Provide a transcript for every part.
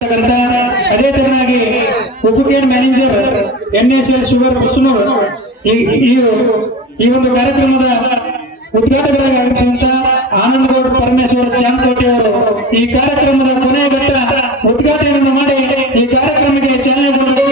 ಅದೇ ತರನಾಗಿ ಉಪಕೇಂದ್ರ manager NSL sugar ಕುಸುನೂರ್ ಈ ಒಂದು ಕಾರ್ಯಕ್ರಮದ ಉದ್ಘಾಟಕರಾಗಿ ಆಗಮಿಸಿದಂತ ಆನಂದಗೌಡ ಪರಮೇಶ್ವರ್ ಚಾಂಕೋಟೆ ಅವರು ಈ ಕಾರ್ಯಕ್ರಮದ ಕೊನೆಯ ಘಟ್ಟ ಉದ್ಘಾಟನೆಯನ್ನು ಮಾಡಿ ಈ ಕಾರ್ಯಕ್ರಮಕ್ಕೆ ಚಾಲನೆ ಕೊಡಲು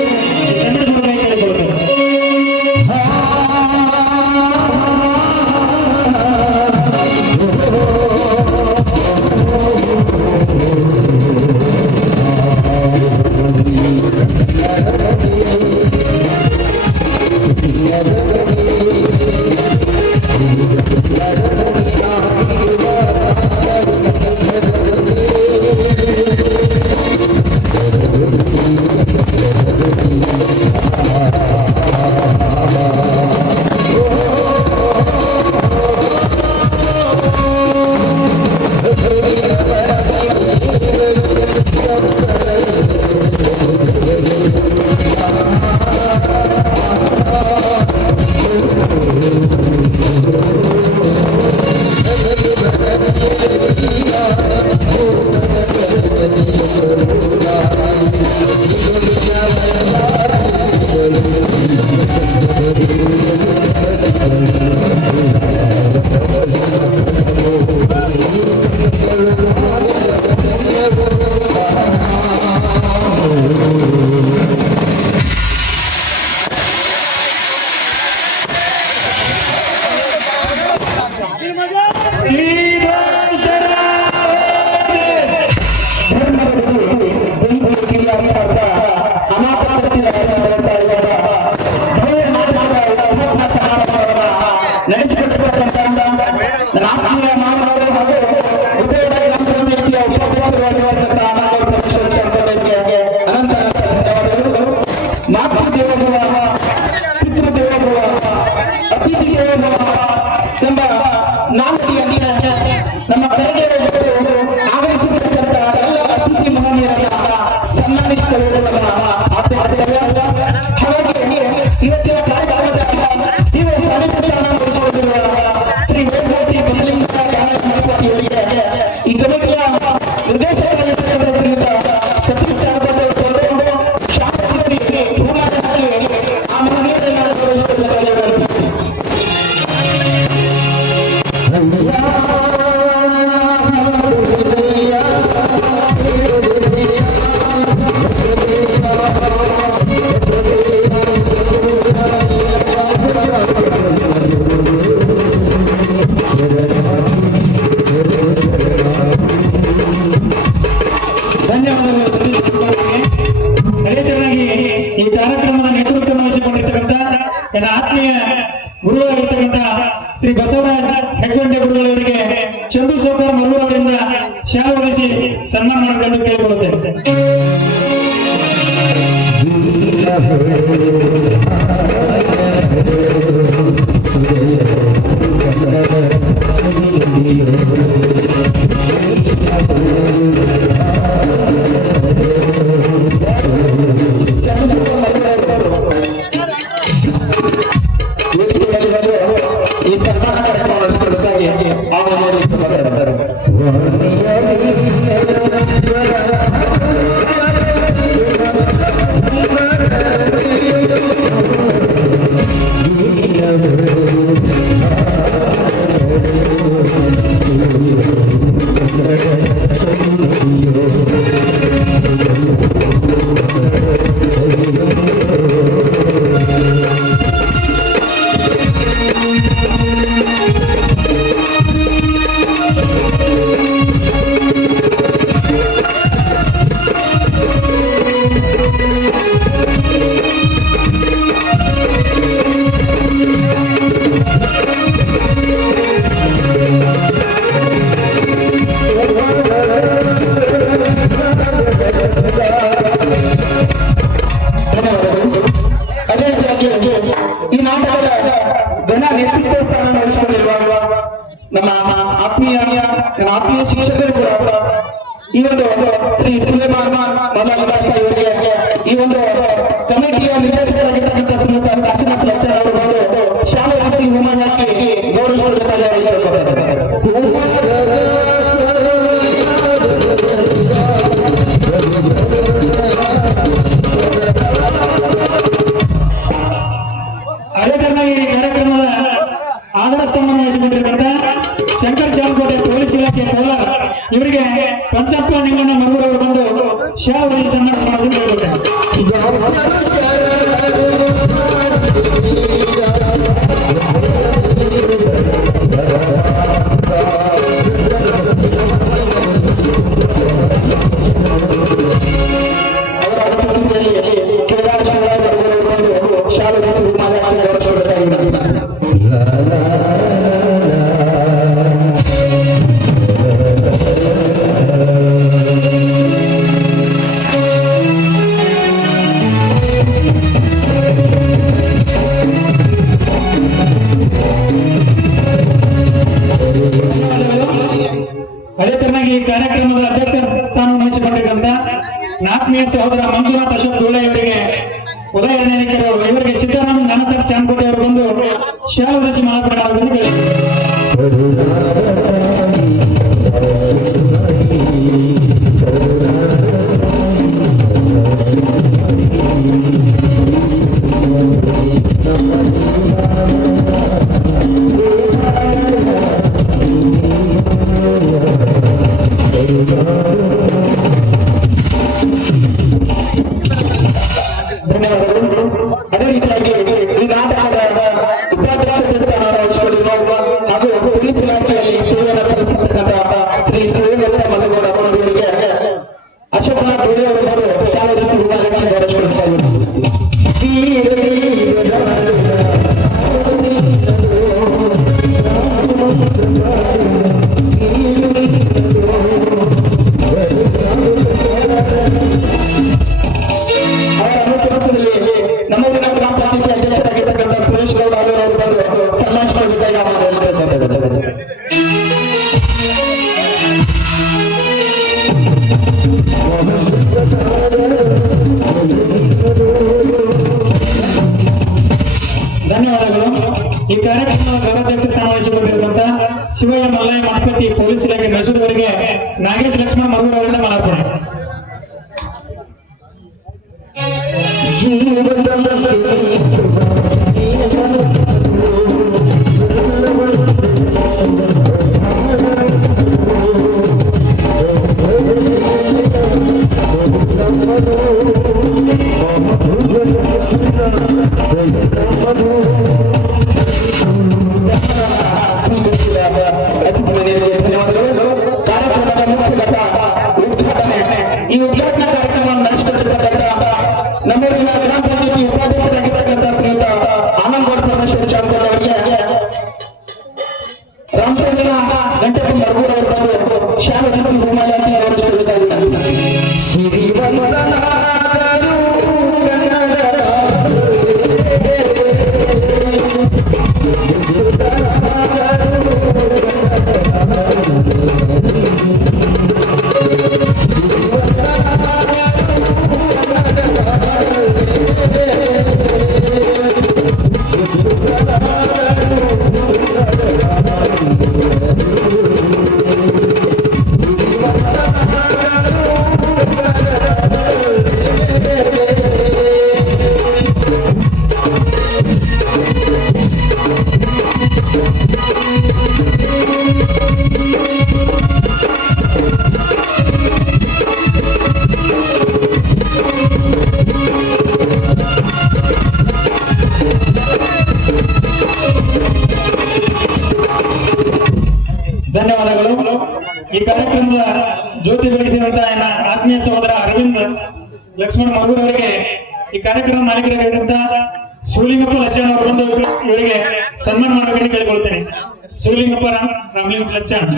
ನಮ್ಮ ಆಗಮಿಸಿರ್ತಕ್ಕಂಥ ಎಲ್ಲ ಅತಿಥಿ ಮಹನೀಯರನ್ನ ಸನ್ಮಾನಿಸಿಕೊಳ್ಳುವುದರ ಹಾಗಾಗಿ ಇವತ್ತಿನ ಕಾರ್ಯಕ್ರಮದ ಶ್ರೀ ವೇದಮೂರ್ತಿ ಬಸಲಿಂಗರಿಗೆ ಈ ಕಮಿಟಿಯ ನಿರ್ದೇಶಕರಾಗಿರ್ತಕ್ಕಂಥ ಶ್ರೀಯುತ ಸತೀಶ್ ಚಾಂಕೋಟೆ ಶಾಂತಿಗೆ ಪೂರ್ಣಾಗಿ ಆ ಮಹನೀಯರನ್ನು ಈ ಕಾರ್ಯಕ್ರಮದ ನೇತೃತ್ವವನ್ನು ವಹಿಸಿಕೊಂಡಿರ್ತಕ್ಕಂಥ ನನ್ನ ಆತ್ಮೀಯ ಗುರುವಾಗಿರ್ತಕ್ಕಂಥ ಶ್ರೀ ಬಸವರಾಜ್ ಹೆಗ್ಗೊಂಡೆ ಗುರುಗಳವರಿಗೆ ಚಂದು ಸೌಕರ್ ಮಲ್ಲು ಅವರಿಂದ ಶಾಲೆ ಹೊರಿಸಿ ಸನ್ಮಾನ ಮಾಡಬೇಕೆಂದು ಕೇಳಿಕೊಳ್ಳುತ್ತೇನೆ. ಈ ಸನ್ಮಾನ ಕಾರ್ಯಕ್ರಮ ನಡೆಸಿಕೊಳ್ಳುತ್ತಾಗಿ ಈ ನಾಟಕದ ಘನ ನೇತೃತ್ವ ಸ್ಥಾನ ವಹಿಸಿಕೊಂಡಿರುವ ನಮ್ಮ ಆತ್ಮೀಯ ಶಿಕ್ಷಕರು ಕೂಡ ಈ ಒಂದು ಶ್ರೀ ಸುಲೇಮಾನ್ ಮದನ್ ಇವರಿಗೆ ಈ ಒಂದು ಕಮಿಟಿಯ ನಿರ್ದೇಶಕರಾಗಿರ್ತಕ್ಕಂಥ ಶ್ರೀಯುತ ಕಾಶಿನಾಥ್ ಲೆಕ್ಚರ್ ಅವರು ಶಾಲೆ ವಾಸಿ ವಿಮಾನಕ್ಕೆ ಗೌರವಿಸುತ್ತಾರೆ. ಶಾಲೆ ಸನ್ಮಾನ ಮಾಡೋದನ್ನು ಹೇಳ್ಕೊಟ್ಟೆ. ಅದೇ ತರನಾಗಿ ಈ ಕಾರ್ಯಕ್ರಮದ ಅಧ್ಯಕ್ಷ ಸ್ಥಾನವನ್ನು ವಹಿಸಿಕೊಂಡಿದ್ದಂತ ನಾಲ್ಕನೇ ಸಹೋದರ ಮಂಜುನಾಥ್ ಅಶೋಕ್ ಧೂಳೆ ಇವರಿಗೆ ಉದಯ ನಾಯಕರು ಇವರಿಗೆ ಸಿದ್ದರಾಮ್ ನಾನಸರ್ ಚಾನ್ಕೋಟೆ ಅವರು ಬಂದು ಶಾಲು ರಸಿ ಮಾಲಾರ್ಪಣೆ ಮಾಡೋದನ್ನು ಧನ್ಯವಾದಗಳು. ಅದೇ ರೀತಿಯಾಗಿ ಈ ನಾಟಕದ ಉಪಾಧ್ಯಕ್ಷತೆ ಸ್ಥಾನವನ್ನು ವಹಿಸಿಕೊಂಡಿರುವ ಹಾಗೂ ಪೊಲೀಸ್ ಇಲಾಖೆಯಲ್ಲಿ ಸೇವೆಯನ್ನು ಸಲ್ಲಿಸತಕ್ಕಂಥ ಶ್ರೀ ಶಿವದತ್ತ ಮಲ್ಲಗೌಡ ಅವರಿಗೆ ಅಶೋಕ ಧೂಳೆ ಅವರು ಶಾಲೆ ವಿಭಾಗಕ್ಕೆ ಗೌರವಿಸಿಕೊಳ್ಳುತ್ತಾರೆ. ನಮ್ಮೂರಿನ ಗ್ರಾಮ ಪಂಚಾಯತಿ ಅಧ್ಯಕ್ಷರಾಗಿರ್ತಕ್ಕಂಥ ಸುರೇಶ್ ಗೌಡ ಅವರು ಬಂದು ಸನ್ಮಾನಿಸಿಕೊಳ್ಳಬೇಕಾಗಿ ಧನ್ಯವಾದಗಳು. ಈ ಕಾರ್ಯಕ್ರಮದ ಗೌರವಾಧ್ಯಕ್ಷ ಸ್ಥಾನ ವಹಿಸಿಕೊಂಡಿರುವಂತ ಶಿವಯ್ಯ ಮಲ್ಲಯ್ಯ ಮಠಪತಿ ಪೊಲೀಸ್ ಇಲಾಖೆ ಮೈಸೂರು ಅವರಿಗೆ ನಾಗೇಶ್ ಲಕ್ಷ್ಮಣ ಮರೂರ್ ಅವರಿಂದ ಮಾಲಾರ್ಪಣೆ. ಕಾರ್ಯಕ್ರಮದ ಉದ್ಘಾಟನೆ ಈ ಉದ್ಘಾಟನಾ ಕಾರ್ಯಕ್ರಮವನ್ನು ನಡೆಸಿಕೊಟ್ಟಿರ್ತಕ್ಕಂಥ ನಮ್ಮೂರಿನ ಗ್ರಾಮ ಪಂಚಾಯತಿ ಉಪಾಧ್ಯಕ್ಷರಾಗಿರ್ತಕ್ಕಂಥ ಶ್ರೀಯುತ ಆನಂದ್ ಗೌಡ ಪರಮೇಶ್ವರ ಚಾಮರಾಜ ಅವರಿಗೆ ರಾಮಚಂದ್ರ ಗಂಟೆಪ್ಪ ಮರಗೂರ್ ಅವರು ಬಂದು ಶಾಲೆ ಬಹುಮಾನ ಗೌರವಿಸಿಕೊಳ್ಳುತ್ತಾರೆ. ಧನ್ಯವಾದಗಳು. ಈ ಕಾರ್ಯಕ್ರಮದ ಜ್ಯೋತಿ ಬೆಳೆಸಿರುವಂತಹ ಆತ್ಮೀಯ ಸಹೋದರ ಅರವಿಂದ್ ಲಕ್ಷ್ಮಣ ಮರೂರ್ ಅವರಿಗೆ ಈ ಕಾರ್ಯಕ್ರಮ ಮಾಲೀಕರಾಗಿರುವಂತ ಶಿವಲಿಂಗಪ್ಪ ಲಚ್ಚಾನ್ ಅವರು ಬಂದು ಇವರಿಗೆ ಸನ್ಮಾನ ಮಾಡಬೇಕೆಂದು ಕೇಳಿಕೊಳ್ತೇನೆ. ಶಿವಲಿಂಗಪ್ಪ ರಾಮಲಿಂಗಪ್ಪ ಲಚ್ಚಾನ್.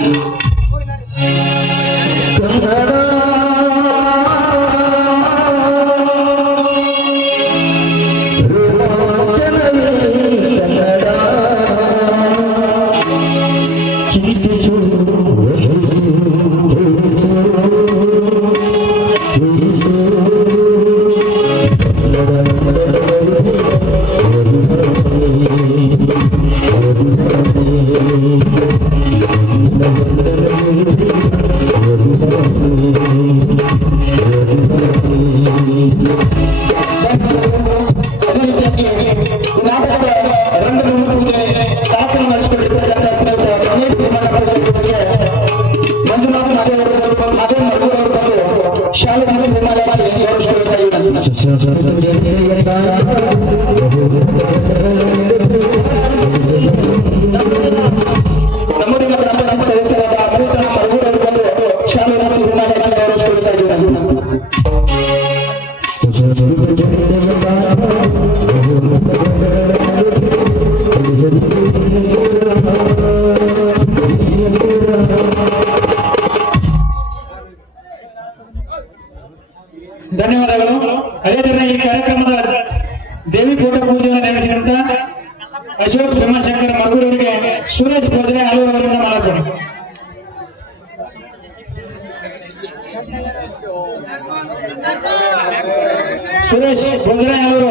ಶಾಲೆ ಶಾಲೆ ನಮ್ಮೂರಿನ ಗ್ರಾಮ ಸದಸ್ಯರಾದ ಅಮೃತ ಸರ್ವೂರವರು ಬಂದು ಶಾಲೆ ಗೌರವಿಸಿಕೊಳ್ತಾ ಇದ್ದಾರೆ. ಧನ್ಯವಾದಗಳು. ಅದೇ ತರ ಈ ಕಾರ್ಯಕ್ರಮದ ದೇವಿ ಫೋಟೋ ಪೂಜೆಯನ್ನು ನೆರವೇರಿಸಿದಂತ ಅಶೋಕ್ ಭೀಮಾಶಂಕರ್ ಮಗೂರವರಿಗೆ ಸುರೇಶ್ ಭೋಜನೆ ಅವರಿಂದ ಮಾಡಬಹುದು. ಸುರೇಶ್ ಭೋಜನೆ ಅವರು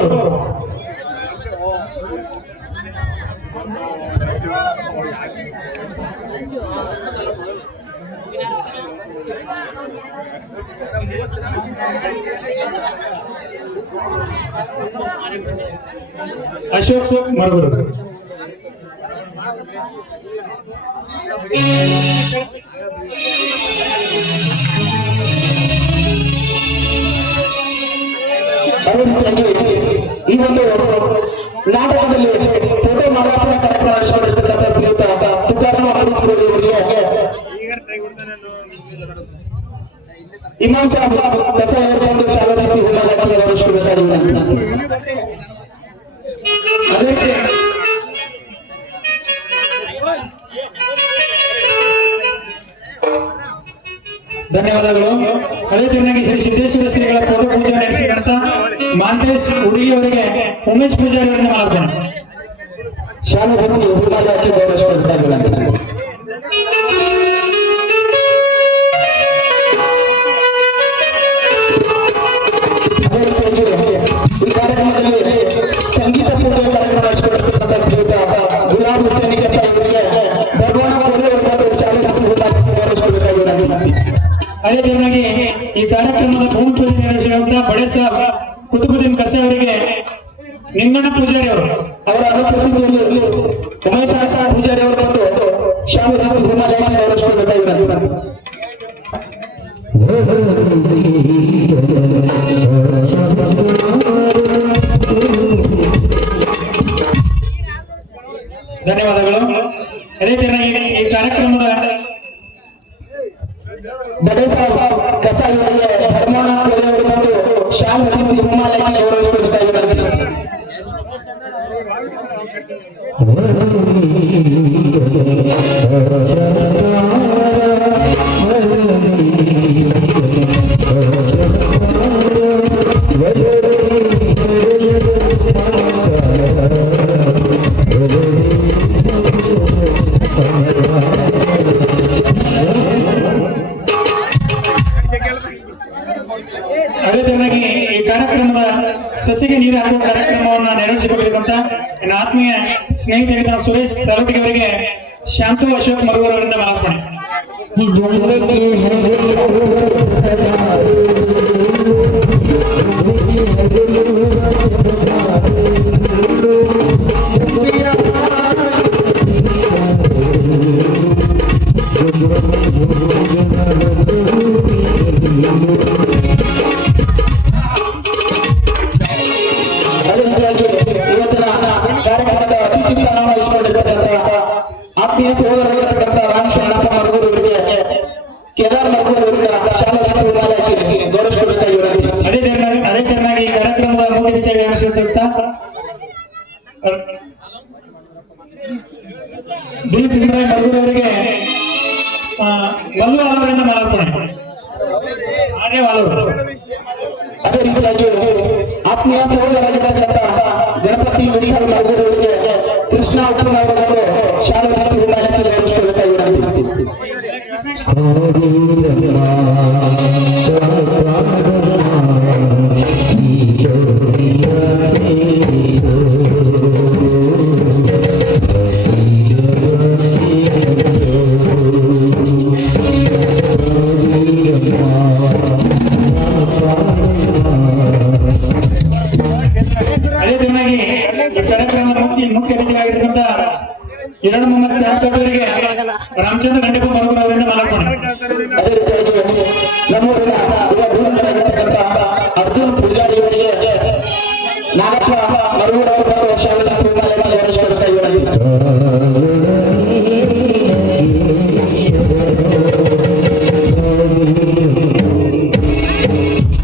ಅಶೋಕ್ ಮರಗೂರು. ಈ ಒಂದು ನಾಟಕದಲ್ಲಿ ಫೋಟೋ ಮಾರಾಟದ ಕಾರ್ಯಕ್ರಮ ನಡೆಸಿಕೊಂಡಿರ್ತಕ್ಕಂಥ ಶ್ರೀಯುತ ತುಕಾರಾಮ್ ಅವರಿಗೆ ಇಮಾಮ್ ಸಾಹಬ್ ಕಸ ಒಂದು ಶಾಲಾ ಧನ್ಯವಾದಗಳು. ಅದೇ ಚೆನ್ನಾಗಿ ಶ್ರೀ ಸಿದ್ದೇಶ್ವರ ಶ್ರೀಗಳ ಫೋಟೋ ಪೂಜೆ ನಡೆಸಿದಂತ ಮಾಂತೇಶ್ ಹುಡುಗಿಯವರಿಗೆ ಉಮೇಶ್ ಪೂಜಾರಿ ಅವರಿಂದ ಮಾಡ್ತೇನೆ. ಶಾಲೆ ಬಸಿ ಗೌರವಿಸಿಕೊಳ್ತಾ ಈ ಕಾರ್ಯಕ್ರಮದಲ್ಲಿ ಸಂಗೀತ ಪೂಜೆ ಕಾರ್ಯಕ್ರಮ ನಡೆಸಿಕೊಡುತ್ತಿದ್ದಂತ ಶ್ರೀಯುತ ಗುಲಾಬ್ ಹುಸೇನ್ ಇವರಿಗೆ ಭಗವಾನ ಶಾಲೆ ಗೌರವಿಸಿಕೊಳ್ಳಬೇಕಾಗಿದೆ. ಅದೇ ಚೆನ್ನಾಗಿ ಈ ಕಾರ್ಯಕ್ರಮದ ಭೂಮಿ ಪೂಜೆ ನಡೆಸಿದಂತ ಬಡೆ ಸಾಬ್ ಕುತುಬುದ್ದೀನ್ ಕಸೆ ಅವರಿಗೆ ನಿಂಗಣ್ಣ ಪೂಜಾರಿ ಅವರು ಅವರ ಅನುಪಸ್ಥಿತಿಯಲ್ಲಿ ಉಮೇಶ್ ಪೂಜಾರಿ ಅವರು ಬಂದು ಶಾಲೆ ಗೌರವಿಸಿಕೊಳ್ಳಬೇಕಾಗಿದೆ. ಧನ್ಯವಾದಗಳು. ಅದೇ ಚೆನ್ನಾಗಿ ಈ ಕಾರ್ಯಕ್ರಮದ ಬಡೆ ಸಾಹೇಬ್ ಕಸ ಇವರಿಗೆ ಧರ್ಮನಾಥ್ ಅವರು ಬಂದು ಶಾಲೆ ಹೊಲಿಸಿ ಹಿಮಾಲಯಕ್ಕೆ ಗೌರವಿಸಿಕೊಳ್ತಾ ಇದ್ದಾರೆ. ಅದೇ ಚೆನ್ನಾಗಿ ಈ ಕಾರ್ಯಕ್ರಮದ ಸಸಿಗೆ ನೀರು ಹಾಕುವ ಕಾರ್ಯಕ್ರಮವನ್ನು ನೆರವೇರಿಸಿಕೊಳ್ಳಬೇಕಂತ ನನ್ನ ಆತ್ಮೀಯ ಸ್ನೇಹಿತರಾದ ಸುರೇಶ್ ಸಲೋಟಿಗೆ ಅವರಿಗೆ ಶಾಂತು ಅಶೋಕ್ ಮರಗೂರು ಅವರಿಂದ ಮಾಲಾರ್ಪಣೆ. ಇವತ್ತಿನ ಕಾರ್ಯಕ್ರಮದ ಅತಿಥಿ ಸ್ಥಾನ ವಹಿಸಿಕೊಂಡಿರ್ತಕ್ಕಂಥ ಆತ್ಮೀಯ ಸಹೋದರರಾಗಿರ್ತಕ್ಕಂಥ ರಾಮ್ ಶರಣಪ್ಪ ಮರಗೂರು ಅವರಿಗೆ ಕೇದಾರ್ ಮರಗೂರು ಅವರಿಂದ ಶಾಲಾ ವಿಶ್ವವಿದ್ಯಾಲಯಕ್ಕೆ ಗೌರವಿಸಿಕೊಳ್ಳಬೇಕಾಗಿರುತ್ತದೆ. ಅದೇ ತೆರನಾಗಿ ಈ ಕಾರ್ಯಕ್ರಮದ ಮುಖ್ಯ ಅತಿಥಿಯಾಗಿ ಆಗಮಿಸಿದಂತ ಡಿ ಭೀಮರಾಯ್ ಮರಗೂರು ಅವರಿಗೆ ಮಲ್ಲು ಅವರಿಂದ ಮಾಲಾರ್ಪಣೆ. ಅದೇ ರೀತಿಯಾಗಿ ಆತ್ಮೀಯ ಸಹೋದರರಾಗಿರ್ತಕ್ಕಂಥ ಗಣಪತಿ ವಿಠಲ್ ಮರಗೂರು ಅವರಿಗೆ ಕೃಷ್ಣ ಉತ್ತಮರವರು ಶಾಲಾ ವಿಶ್ವವಿದ್ಯಾಲಯಕ್ಕೆ ಗೌರವಿಸಿಕೊಳ್ಳಬೇಕಾಗಿರುತ್ತದೆ. ಅದೇ ಚೆನ್ನಾಗಿ ಕಾರ್ಯಕ್ರಮದ ಮುಖ್ಯ ಅತಿಥಿಯಾಗಿರ್ತಕ್ಕಂಥ ಅರ್ಜುನ್ ಪೂಜಾರಿ ಅವರಿಗೆ ನಾಗಪ್ಪ ಮರಗೂರು ಅವರು ಶಾಲೆಯ ಸುಮಾರು ಕೊಡ್ತಾ ಇದ್ದಾರೆ.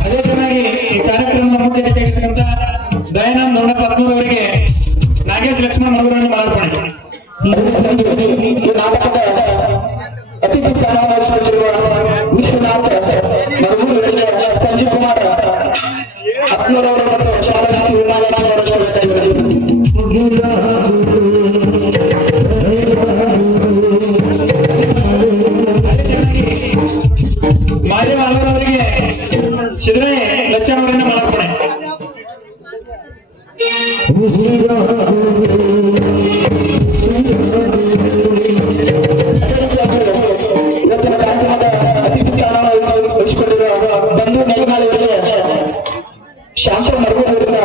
ಅದೇ ಚೆನ್ನಾಗಿ ಈ ಕಾರ್ಯಕ್ರಮದ ಮುಖ್ಯತೆಯಾಗಿರ್ತಕ್ಕಂಥ ದಯಾನಂದ್ ನೋಡಪತ್ನೂರ್ ಅವರಿಗೆ ನಾಗೇಶ್ ಲಕ್ಷ್ಮಣ್ ಅವರನ್ನು ಮಾರ್ಪಣೆ. ಈ ನಾಟಕದ ಅತಿಥಿ ಸ್ಥಾನವಹಿಸಿಕೊಂಡಿರುವ ವಿಶ್ವನಾಥ್ ಮರಗೂರು ಅವರಿಗೆ ಸಂಜೀವ್ ಕುಮಾರ್ ಅತ್ನೂರ್ ಅವರು ಮತ್ತು ಶಾಲಾ ಮಾದೇವ ಅವರವರಿಗೆ ಸಿದ್ದರಾಯ ಲಚ್ಚನ್ ಅವರಿಂದ ಮಾರ್ಪಣೆ. ಇವತ್ತಿನ ಕಾರ್ಯಕ್ರಮದ ಅತಿಥಿ ಸ್ಥಾನ ವಹಿಸಿಕೊಂಡಿರುವ ಬಂಧು ನೇಮಾಳಿಯವರಿಗೆ ಶಾಂತ ಮರಗೂರಿನಿಂದ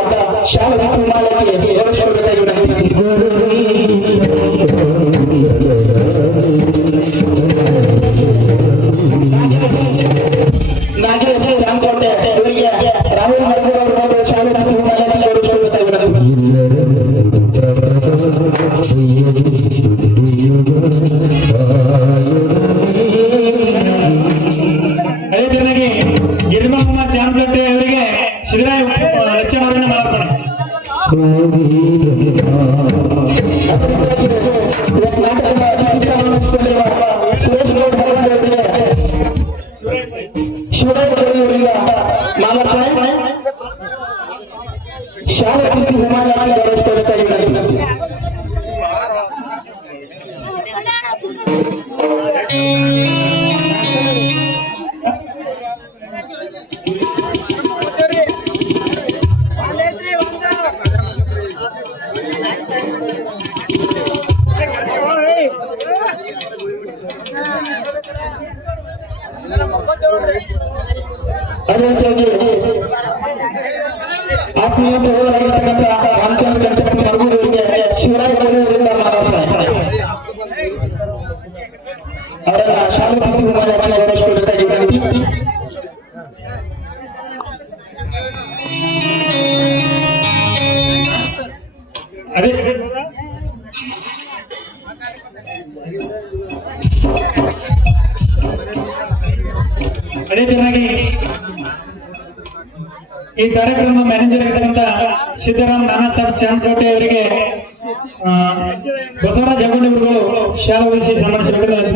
ಶಾಲಾ ಸುಮಾಲಕ್ಕೆ ನಾಗೇಶ್ ಜಾಮಕೋಟೆ ಇವರಿಗೆ ರಾಹುಲ್ ಮರಗೂರು ಅವರು ಶಾಲಾ ಸುಮಾಲಕ್ಕೆ ಅದೇ ಜೊತೆಗೆ ಗಿರಿಮಾ ಕುಮಾರ್ ಜಾಮಕೋಟೆ ಅವರಿಗೆ ಸಿದ್ದರಾಯ ಲಚ್ಚನ್ ಅವರನ್ನು ಮಾರ್ಪಣೆ. ಸುರೇಶ್ ಗೌಡ ಅವರಿಗೆ ಶಿವರಾಜ್ ಅವರಿಂದ ಮಾಲಾರ್ಪಣೆ. ಶಾಲಾ ವಿಮಾನವನ್ನು ಗೌರವಿಸಿಕೊಳ್ಳುತ್ತಾ ಇದ್ದಾರೆ. ಅದೇ ರೀತಿಯಾಗಿ ಆತ್ಮೀಯ ಸಹೋದರರಾಗಿರ್ತಕ್ಕಂಥ ರಾಮಚಂದ್ರ ಗಂಟೆ ಮರಗೂರು ಅವರಿಗೆ ಶಿವರಾಜ್ ಅವರಿಂದ ಮಾರ್ಪಣೆ. ಅವರ ಶಾಲಾ ವಿಮಾನವನ್ನು ಗೌರವಿಸಿಕೊಳ್ಳುತ್ತಾ ಇದ್ದಾರೆ. ಅದೇ ಚೆನ್ನಾಗಿ ಈ ಕಾರ್ಯಕ್ರಮದ ಮ್ಯಾನೇಜರ್ ಆಗಿರ್ತಕ್ಕಂಥ ಸಿದ್ದರಾಮ್ ನಾನಾ ಸಾಹೇಬ್ ಚಾಂದ್ಕೋಟೆ ಅವರಿಗೆ ಬಸವರಾಜ ಜಗೊಂಡಿ ಅವರುಗಳು ಶಾಲಾ ವಹಿಸಿ ಸನ್ಮಾನಿಸಿದ್ದಾರೆ.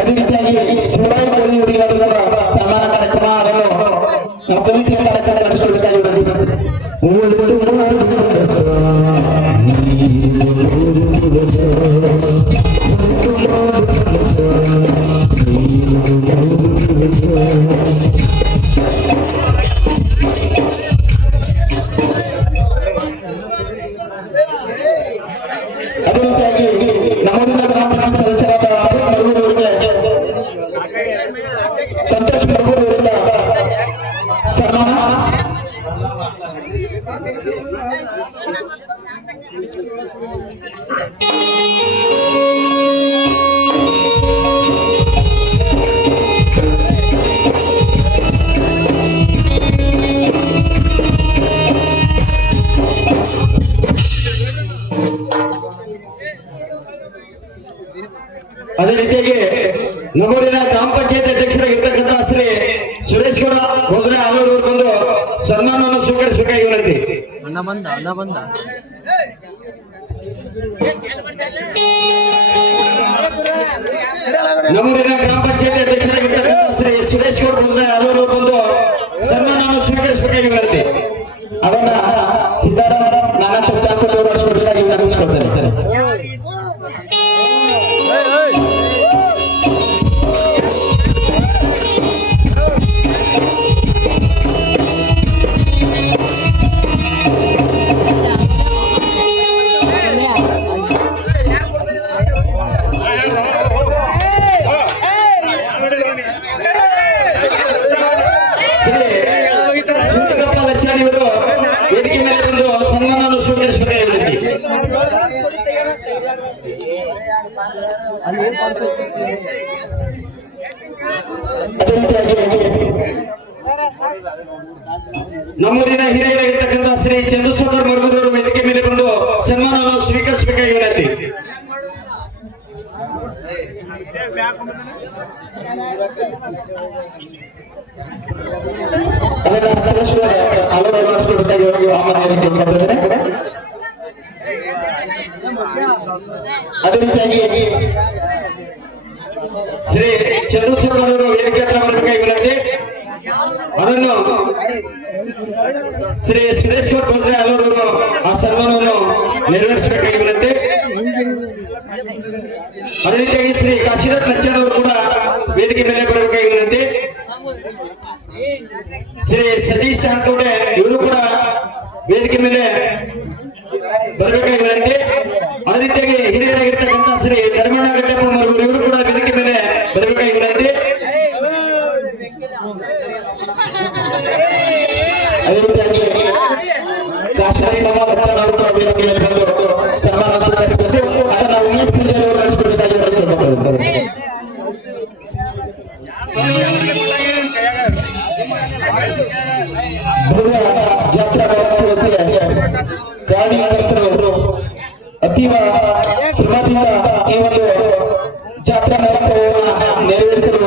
ಅದೇ ರೀತಿಯಾಗಿ ಶಿವರಾಜ್ ಸನ್ಮಾನ ಕಾರ್ಯಕ್ರಮ ಅದನ್ನು ಕಮಿಟಿಯ ಕಾರ್ಯಕ್ರಮ ನಡೆಸಿಕೊಳ್ಳಬೇಕಾಗಿದೆ. ಅದೇ ರೀತಿಯಾಗಿ ನಮ್ಮೂರಿನ ಗ್ರಾಮ ಪಂಚಾಯತ್ ಸದಸ್ಯರಾದ ಮರಗೂರು ಅವರಿಗೆ ಸಂತೋಷ್ ಮರಗೂರು ಅವರಿಂದ ಸನ್ಮಾನ. ಅದೇ ರೀತಿಯಾಗಿ ನಮ್ಮೂರಿನ ಗ್ರಾಮ ಪಂಚಾಯತ್ ಅಧ್ಯಕ್ಷರಾಗಿರ್ತಕ್ಕಂಥ ಶ್ರೀ ಸುರೇಶ್ ಗೌಡ ಭೋಜನ ಅವರು ಬಂದು ಸನ್ಮಾನವನ್ನು ಸ್ವೀಕರಿಸಬೇಕಾಗಿ ವಿನಂತಿ. ನಮ್ಮೂರಿನ ಗ್ರಾಮ ಪಂಚಾಯತ್ ಅಧ್ಯಕ್ಷರಾಗಿರ್ತಕ್ಕಂಥ ಶ್ರೀ ಸುರೇಶ್ ಗೌಡ ಭೋಜನ ಅವರು ಬಂದು ಸನ್ಮಾನವನ್ನು ಸ್ವೀಕರಿಸಬೇಕಾಗಿ ವಿನಂತಿ. ಅವನ್ನ ಸಿದ್ದರಾಮ ನಾನಾ ಸಾಹೇಬ್ ಚಾಂದ್ಕೋಟೆ ಅವರು ಅಷ್ಟೊಂದಾಗಿ ವಿನಂತಿಸಿಕೊಳ್ತಾರೆ. ಶ್ರೀ ಸುಂದರಪ್ಪ ಲಚ್ಚಾಣಿ ಅವರು ವೇದಿಕೆ ಮೇಲೆ ಬಂದು ಸನ್ಮಾನವನ್ನು ಸ್ವೀಕರಿಸಬೇಕಾಗಿ ವಿನಂತಿ. ಅದೇ ರೀತಿಯಾಗಿ ನಮ್ಮೂರಿನ ಹಿರಿಯರಾಗಿರ್ತಕ್ಕಂಥ ಶ್ರೀ ಚಂದ್ರಶೇಖರ್ ಮರಗೂರು ಅವರು ವೇದಿಕೆ ಮೇಲೆ ಬಂದು ಸನ್ಮಾನವನ್ನು ಸ್ವೀಕರಿಸಬೇಕಾಗಿ ವಿನಂತಿ. ಅದೇ ರೀತಿಯಾಗಿ ಶ್ರೀ ಚಂದ್ರಶೇಖರ್ ಅವರು ವೇದಿಕೆ ಹತ್ರ ಬರಬೇಕಾಗಿ ವಿನಂತಿ. ಅದನ್ನು ಶ್ರೀ ಸುರೇಶ್ವರ್ ಕೊಂಡ್ರೆ ಅವರು ಆ ಸನ್ಮಾನವನ್ನು ನೆರವೇರಿಸಬೇಕಾಗಿ ವಿನಂತಿ. ಅದೇ ರೀತಿಯಾಗಿ ಶ್ರೀ ಕಾಶಿನಾಥ್ ಲಚ್ಚಾಣ್ ಅವರು ಕೂಡ ವೇದಿಕೆ ಮೇಲೆ ಬರಬೇಕಾಗಿ ವಿನಂತಿ. ಶ್ರೀ ಸತೀಶ್ ಶಾಂತೋಡೆ ಇವರು ಕೂಡ ವೇದಿಕೆ ಮೇಲೆ ಬರಬೇಕಾಗಿ ವಿನಂತಿ. ಅದೇ ರೀತಿಯಾಗಿ ಹಿರಿಯರಾಗಿರ್ತಕ್ಕಂಥ ಶ್ರೀ ಧರ್ಮಣ್ಣ ಗಡ್ಡಪ್ಪ ಮರಗೂರು ಇವರು ಕೂಡ ವೇದಿಕೆ ಮೇಲೆ ಬರಬೇಕಾಗಿ ವಿನಂತಿ. ಅದೇ ರೀತಿಯಾಗಿ ಕಾಶಿನಾಥ್ ಅವರು ವೇದಿಕೆ ಮೇಲೆ ಬಂದು ಸನ್ಮಾನ ಸ್ವೀಕರಿಸಬೇಕು. ಅದನ್ನು ಉಮೇಶ್ ಪೂಜಾರಿ ಅವರು ನಡೆಸಿಕೊಡಬೇಕಾಗಿ ಜಾತ್ರಾ ಕಾರ್ಯಕರ್ತರು ಅತೀವ ಶ್ರಮದಿಂದ ಈ ಒಂದು ಜಾತ್ರಾ ಮಹೋತ್ಸವವನ್ನು ನೆರವೇರಿಸಲು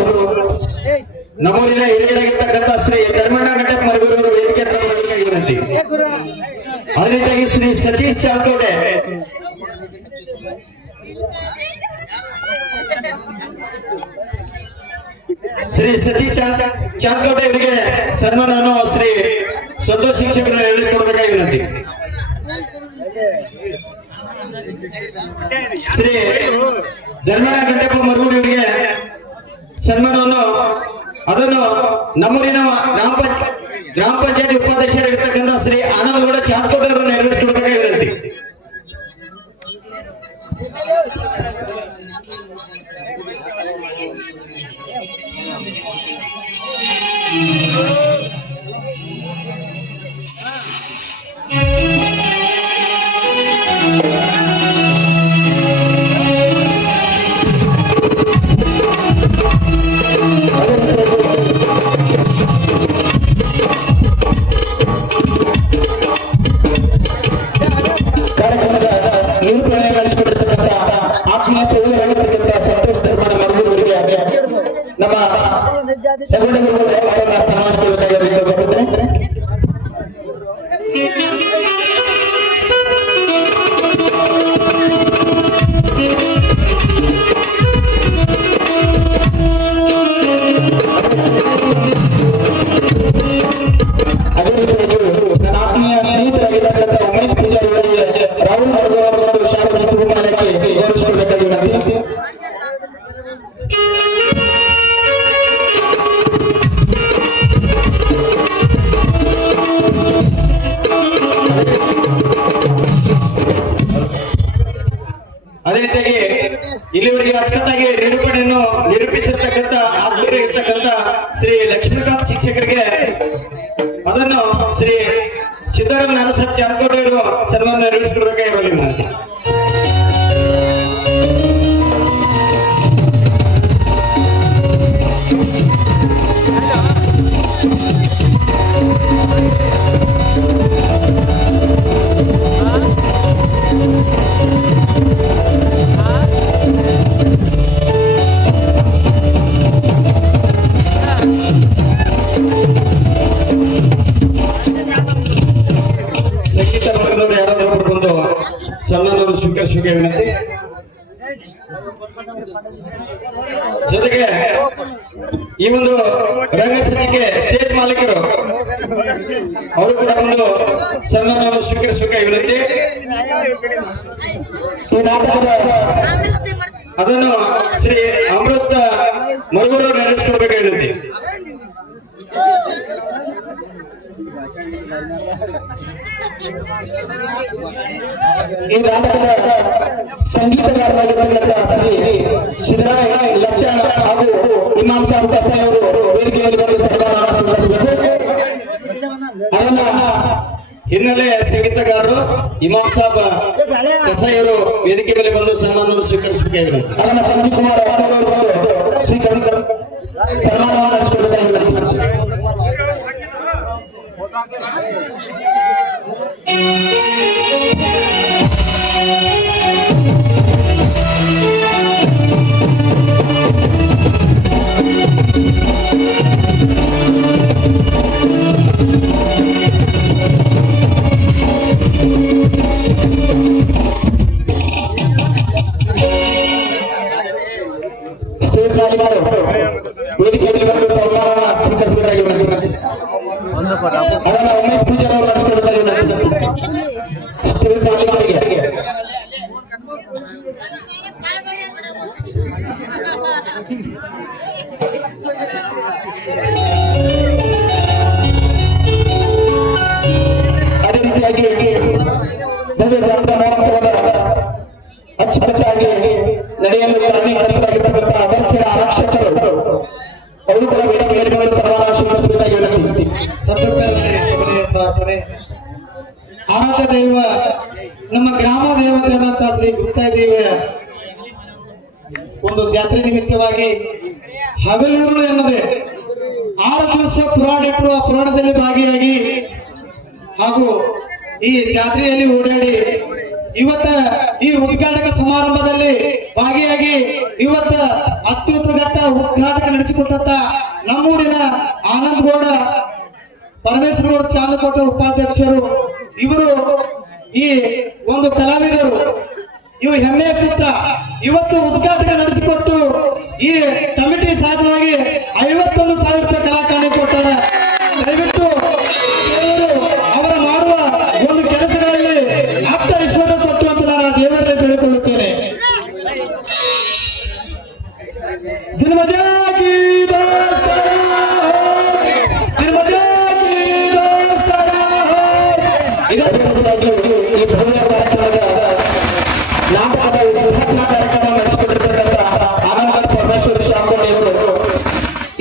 ನಮ್ಮೂರಿನ ಹಿರಿಯರಾಗಿರ್ತಕ್ಕಂಥ ಶ್ರೀ ಧರ್ಮಣ್ಣ ಗಡ್ಡಪ್ಪ ಮರಗೂರು ಅವರು ವೇದಿಕೆ ಹತ್ರ ಬರಬೇಕಾಗಿ ವಿನಂತಿ. ಅದೇ ರೀತಿಯಾಗಿ ಶ್ರೀ ಸತೀಶ್ ಚಾಲ್ಕೋಟೆ ಶ್ರೀ ಸತೀಶ್ ಚಾಲ್ಕೋಟೆ ಅವರಿಗೆ ಸನ್ಮಾನವನ್ನು ಶ್ರೀ ಸಂತೋಷ್ ಶಿಕ್ಷಕರು ಹೇಳಿಕೊಡಬೇಕಾಗಿ ವಿನಂತಿ. ಶ್ರೀ ಧರ್ಮಣ್ಣ ಗಡ್ಡಪ್ಪ ಮರಗೂರು ಅವರಿಗೆ ಸನ್ಮಾನವನ್ನು ಅದನ್ನು ನಮ್ಮೂರಿನ ಗ್ರಾಮ ಪಂಚಾಯತಿ ಉಪಾಧ್ಯಕ್ಷರಾಗಿರ್ತಕ್ಕಂಥ ಶ್ರೀ ಆನಂದಗೌಡ ಚಾಲ್ಕೋಟೆ ಅವರು ನೆರವೇರಿಸಿಕೊಡಬೇಕಾಗಿ ವಿನಂತಿ. ಕಾರ್ಯಕ್ರಮದ ನಿರೂಪಣೆ ನಡೆಸಿಕೊಟ್ಟಿರ್ತಕ್ಕಂಥ ಆತ್ಮೀಯ ಸಹೋದರರಾಗಿರ್ತಕ್ಕಂಥ ಸಂತೋಷ್ ಧರ್ಮಣ್ಣ ಮರಗೂರು ಅವರಿಗೆ ನಮ್ಮ ಅದೇ ರೀತಿಯಾಗಿ ನನ್ನ ಆತ್ಮೀಯ ಸ್ನೇಹಿತರಾಗಿರ್ತಕ್ಕಂಥ ಉಮೇಶ್ ಪೂಜಾರಿ ಅವರಿಗೆ ರಾಹುಲ್ ಮರಗೂರು ಅವರು ಶಾಲೆ ಸುಮಾರಕ್ಕೆ ಗೌರವಿಸಿಕೊಳ್ಳಬೇಕಾಗಿ ವಿನಂತಿ. ಅದೇ ರೀತಿಯಾಗಿ ಇಲ್ಲಿವರೆಗೆ ಅಚ್ಚುಕಟ್ಟಾಗಿ ನಿರೂಪಣೆಯನ್ನು ನಿರೂಪಿಸಿರ್ತಕ್ಕಂಥ ಆತ್ಮೀಯರು ಇರ್ತಕ್ಕಂಥ ಶ್ರೀ ಲಕ್ಷ್ಮೀಕಾಂತ್ ಶಿಕ್ಷಕರಿಗೆ ಅದನ್ನು ಶ್ರೀ ಸಿದ್ದರಾಮ ನರಸಪ್ಪ ಚಾಲ್ಕೋಟೆ ಅವರು ಸನ್ಮಾನ ನೆರವೇರಿಸಿಕೊಡಬೇಕಾಗಿ ವಿನಂತಿ. ಸಂಗೀತ ವರ್ಗದವರು ಯಾರಾದರೂ ಬಂದು ಸನ್ಮಾನವನ್ನು ಸ್ವೀಕರಿಸಬೇಕಾಗಿ ವಿನಂತಿ. ಜೊತೆಗೆ ಈ ಒಂದು ರಂಗಸಜ್ಜಿಕೆ ಸ್ಟೇಜ್ ಮಾಲೀಕರು ಅವರು ಕೂಡ ಒಂದು ಸನ್ಮಾನವನ್ನು ಸ್ವೀಕರಿಸಬೇಕಾಗಿ ವಿನಂತಿ. ಈ ನಾಟಕದ ಅದನ್ನು ಶ್ರೀ ಅಮೃತ ಮರಗೂರು ನೆರವೇರಿಸಿಕೊಡಬೇಕಾಗಿ ವಿನಂತಿ. ಈ ನಾಟಕದ ಸಂಗೀತಗಾರರಾಗಿರ್ತಕ್ಕಂಥ ಶ್ರೀ ಸಿದ್ದರಾಮ ಲಚ್ಚಾಣ್ ಹಾಗೂ ಇಮಾಮ್ ಸಾಬ್ ಕಸಾಯಿ ಅವರು ವೇದಿಕೆಯಲ್ಲಿ ಬಂದು ಸನ್ಮಾನವನ್ನು ಸ್ವೀಕರಿಸಬೇಕು. ಹಿನ್ನೆಲೆ ಸಂಗೀತಗಾರರು ಇಮಾಮ್ ಸಾಬ್ ಕಸಾಯಿಯವರು ವೇದಿಕೆ ಮೇಲೆ ಬಂದು ಸನ್ಮಾನವನ್ನು ಸ್ವೀಕರಿಸಬೇಕಾಗಿದೆ. ಅದನ್ನ ಸಂಜೀವ್ ಕುಮಾರ್ ಅವರು ಬಂದು ಸ್ವೀಕರಿಸಿದರು ಸನ್ಮಾನವನ್ನು ಹಂಚಿಕೊಳ್ಳುತ್ತಾರೆ. ವೇದಿಕೆಯಲ್ಲಿ ಬಂದು ಸನ್ಮಾನವನ್ನು ಸ್ವೀಕರಿಸಬೇಕಾಗಿದೆ. ಅದನ್ನು ಉಮೇಶ್ ಪೂಜಾರಿ ಅವರು ಹಂಚಿಕೊಳ್ಳುತ್ತಾರೆ. ಸ್ಟೇಜ್ ಮಾಲೀಕರಿಗೆ ಅದೇ ರೀತಿಯಾಗಿ ಭವ್ಯ ಜಾತ್ರಾ ಮಹೋತ್ಸವದ ಅಚ್ಚುಕಟ್ಟಾಗಿ ನಡೆಯಲು ಕಾರಣೀಕರ್ತರಾಗಿರ್ತಕ್ಕಂಥ ಅಗತ್ಯ ಆರಕ್ಷಕರು ಅವರು ಕೂಡ ವೇದಿಕೆ ಮೇಲೆ ಬಂದು ಸನ್ಮಾನ ಸ್ವೀಕರಿಸಬೇಕಾಗಿ ಪ್ರಾರ್ಥನೆ. ಆರಾಧ್ಯ ದೈವ ನಮ್ಮ ಗ್ರಾಮ ದೇವತೆಯಾದಂತ ಶ್ರೀ ಗುಪ್ತಾಯಿ ದೇವಿಯ ಒಂದು ಜಾತ್ರೆ ನಿಮಿತ್ತವಾಗಿ ಹಗಲಿರುಳು ಎನ್ನದೆ 6 ದಿವಸ ಪುರಾಣ ಇಟ್ಟರು. ಆ ಪುರಾಣದಲ್ಲಿ ಭಾಗಿಯಾಗಿ ಹಾಗೂ ಈ ಜಾತ್ರೆಯಲ್ಲಿ ಓಡಾಡಿ ಇವತ್ತ ಈ ಉದ್ಘಾಟಕ ಸಮಾರಂಭದಲ್ಲಿ ಭಾಗಿಯಾಗಿ ಇವತ್ತ ಅತ್ಯುಪಘಟ್ಟ ಉದ್ಘಾಟಕ ನಡೆಸಿಕೊಟ್ಟಂತ ನಮ್ಮೂರಿನ ಆನಂದ್ ಗೌಡ, ಪರಮೇಶ್ವರ ಗೌಡ ಚಾಂದಕೋಟೆ ಉಪಾಧ್ಯಕ್ಷರು, ಇವರು ಈ ಒಂದು ಕಲಾವಿದರು, ಇವು ಹೆಮ್ಮೆಯ ಪುತ್ರ. ಇವತ್ತು ಉದ್ಘಾಟಕ ನಡೆಸಿಕೊಟ್ಟು ಈ ಕಮಿಟಿ ಸಹಜವಾಗಿ 51,000 ರೂಪಾಯಿ ಕಲಾಕಾಣಿ ಕೊಟ್ಟಾರೆ. ದಯವಿಟ್ಟು ಅವರ ಮಾಡುವ ಒಂದು ಕೆಲಸಗಳಲ್ಲಿ ಆಪ್ತ ಐಶ್ವರ್ಯ ಕೊಟ್ಟು ಅಂತ ನಾನು ದೇವರಲ್ಲಿ ಬೇಡಿಕೊಳ್ಳುತ್ತೇನೆ. ಈ ಭವ್ಯ ಕಾರ್ಯಕ್ರಮದ ನಾಟಕದ ಉದ್ಘಾಟನಾ ಕಾರ್ಯಕ್ರಮ ನಡೆಸಿಕೊಟ್ಟಿರ್ತಕ್ಕಂಥ ಆನಂದ್ ಪರಮೇಶ್ವರ ಶಾಮೋಡಿ ಅವರು,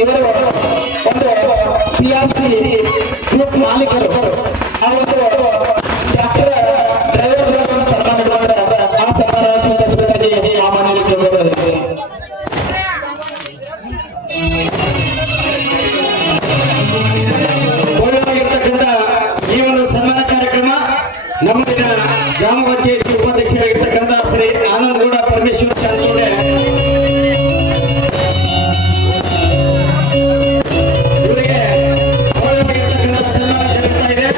ಇವರು ಒಂದು PRC ಗ್ರೂಪ್ ಮಾಲೀಕರು. ಆ ಒಂದು ಟ್ರ್ಯಾಕ್ಟರ್ ಡ್ರೈವರ್ಗಳನ್ನು ಸನ್ಮಾನ ಮಾಡಿದ ಆ ಸನ್ಮಾನ ಸ್ವೀಕರಿಸಬೇಕಾಗಿ ಆ ಮನೆಯಲ್ಲಿ ಕೇಳಿಕೊಳ್ಳುತ್ತದೆ. ಗೌರವವಾಗಿರ್ತಕ್ಕಂಥ ಈ ಒಂದು ಸನ್ಮಾನ ಕಾರ್ಯಕ್ರಮ ನಮ್ಮೂರಿನ ಗ್ರಾಮ ಪಂಚಾಯತಿ ಉಪಾಧ್ಯಕ್ಷರಾಗಿರ್ತಕ್ಕಂಥ ಶ್ರೀ ಆನಂದ್ ಗೌಡ ಪರಮೇಶ್ವರ ಶಾಂತೋಡೆ ಇವರಿಗೆ ಗೌರವವಾಗಿರ್ತಕ್ಕಂಥ ಸನ್ಮಾನ ಜರುಗ್ತಾ ಇದೆ.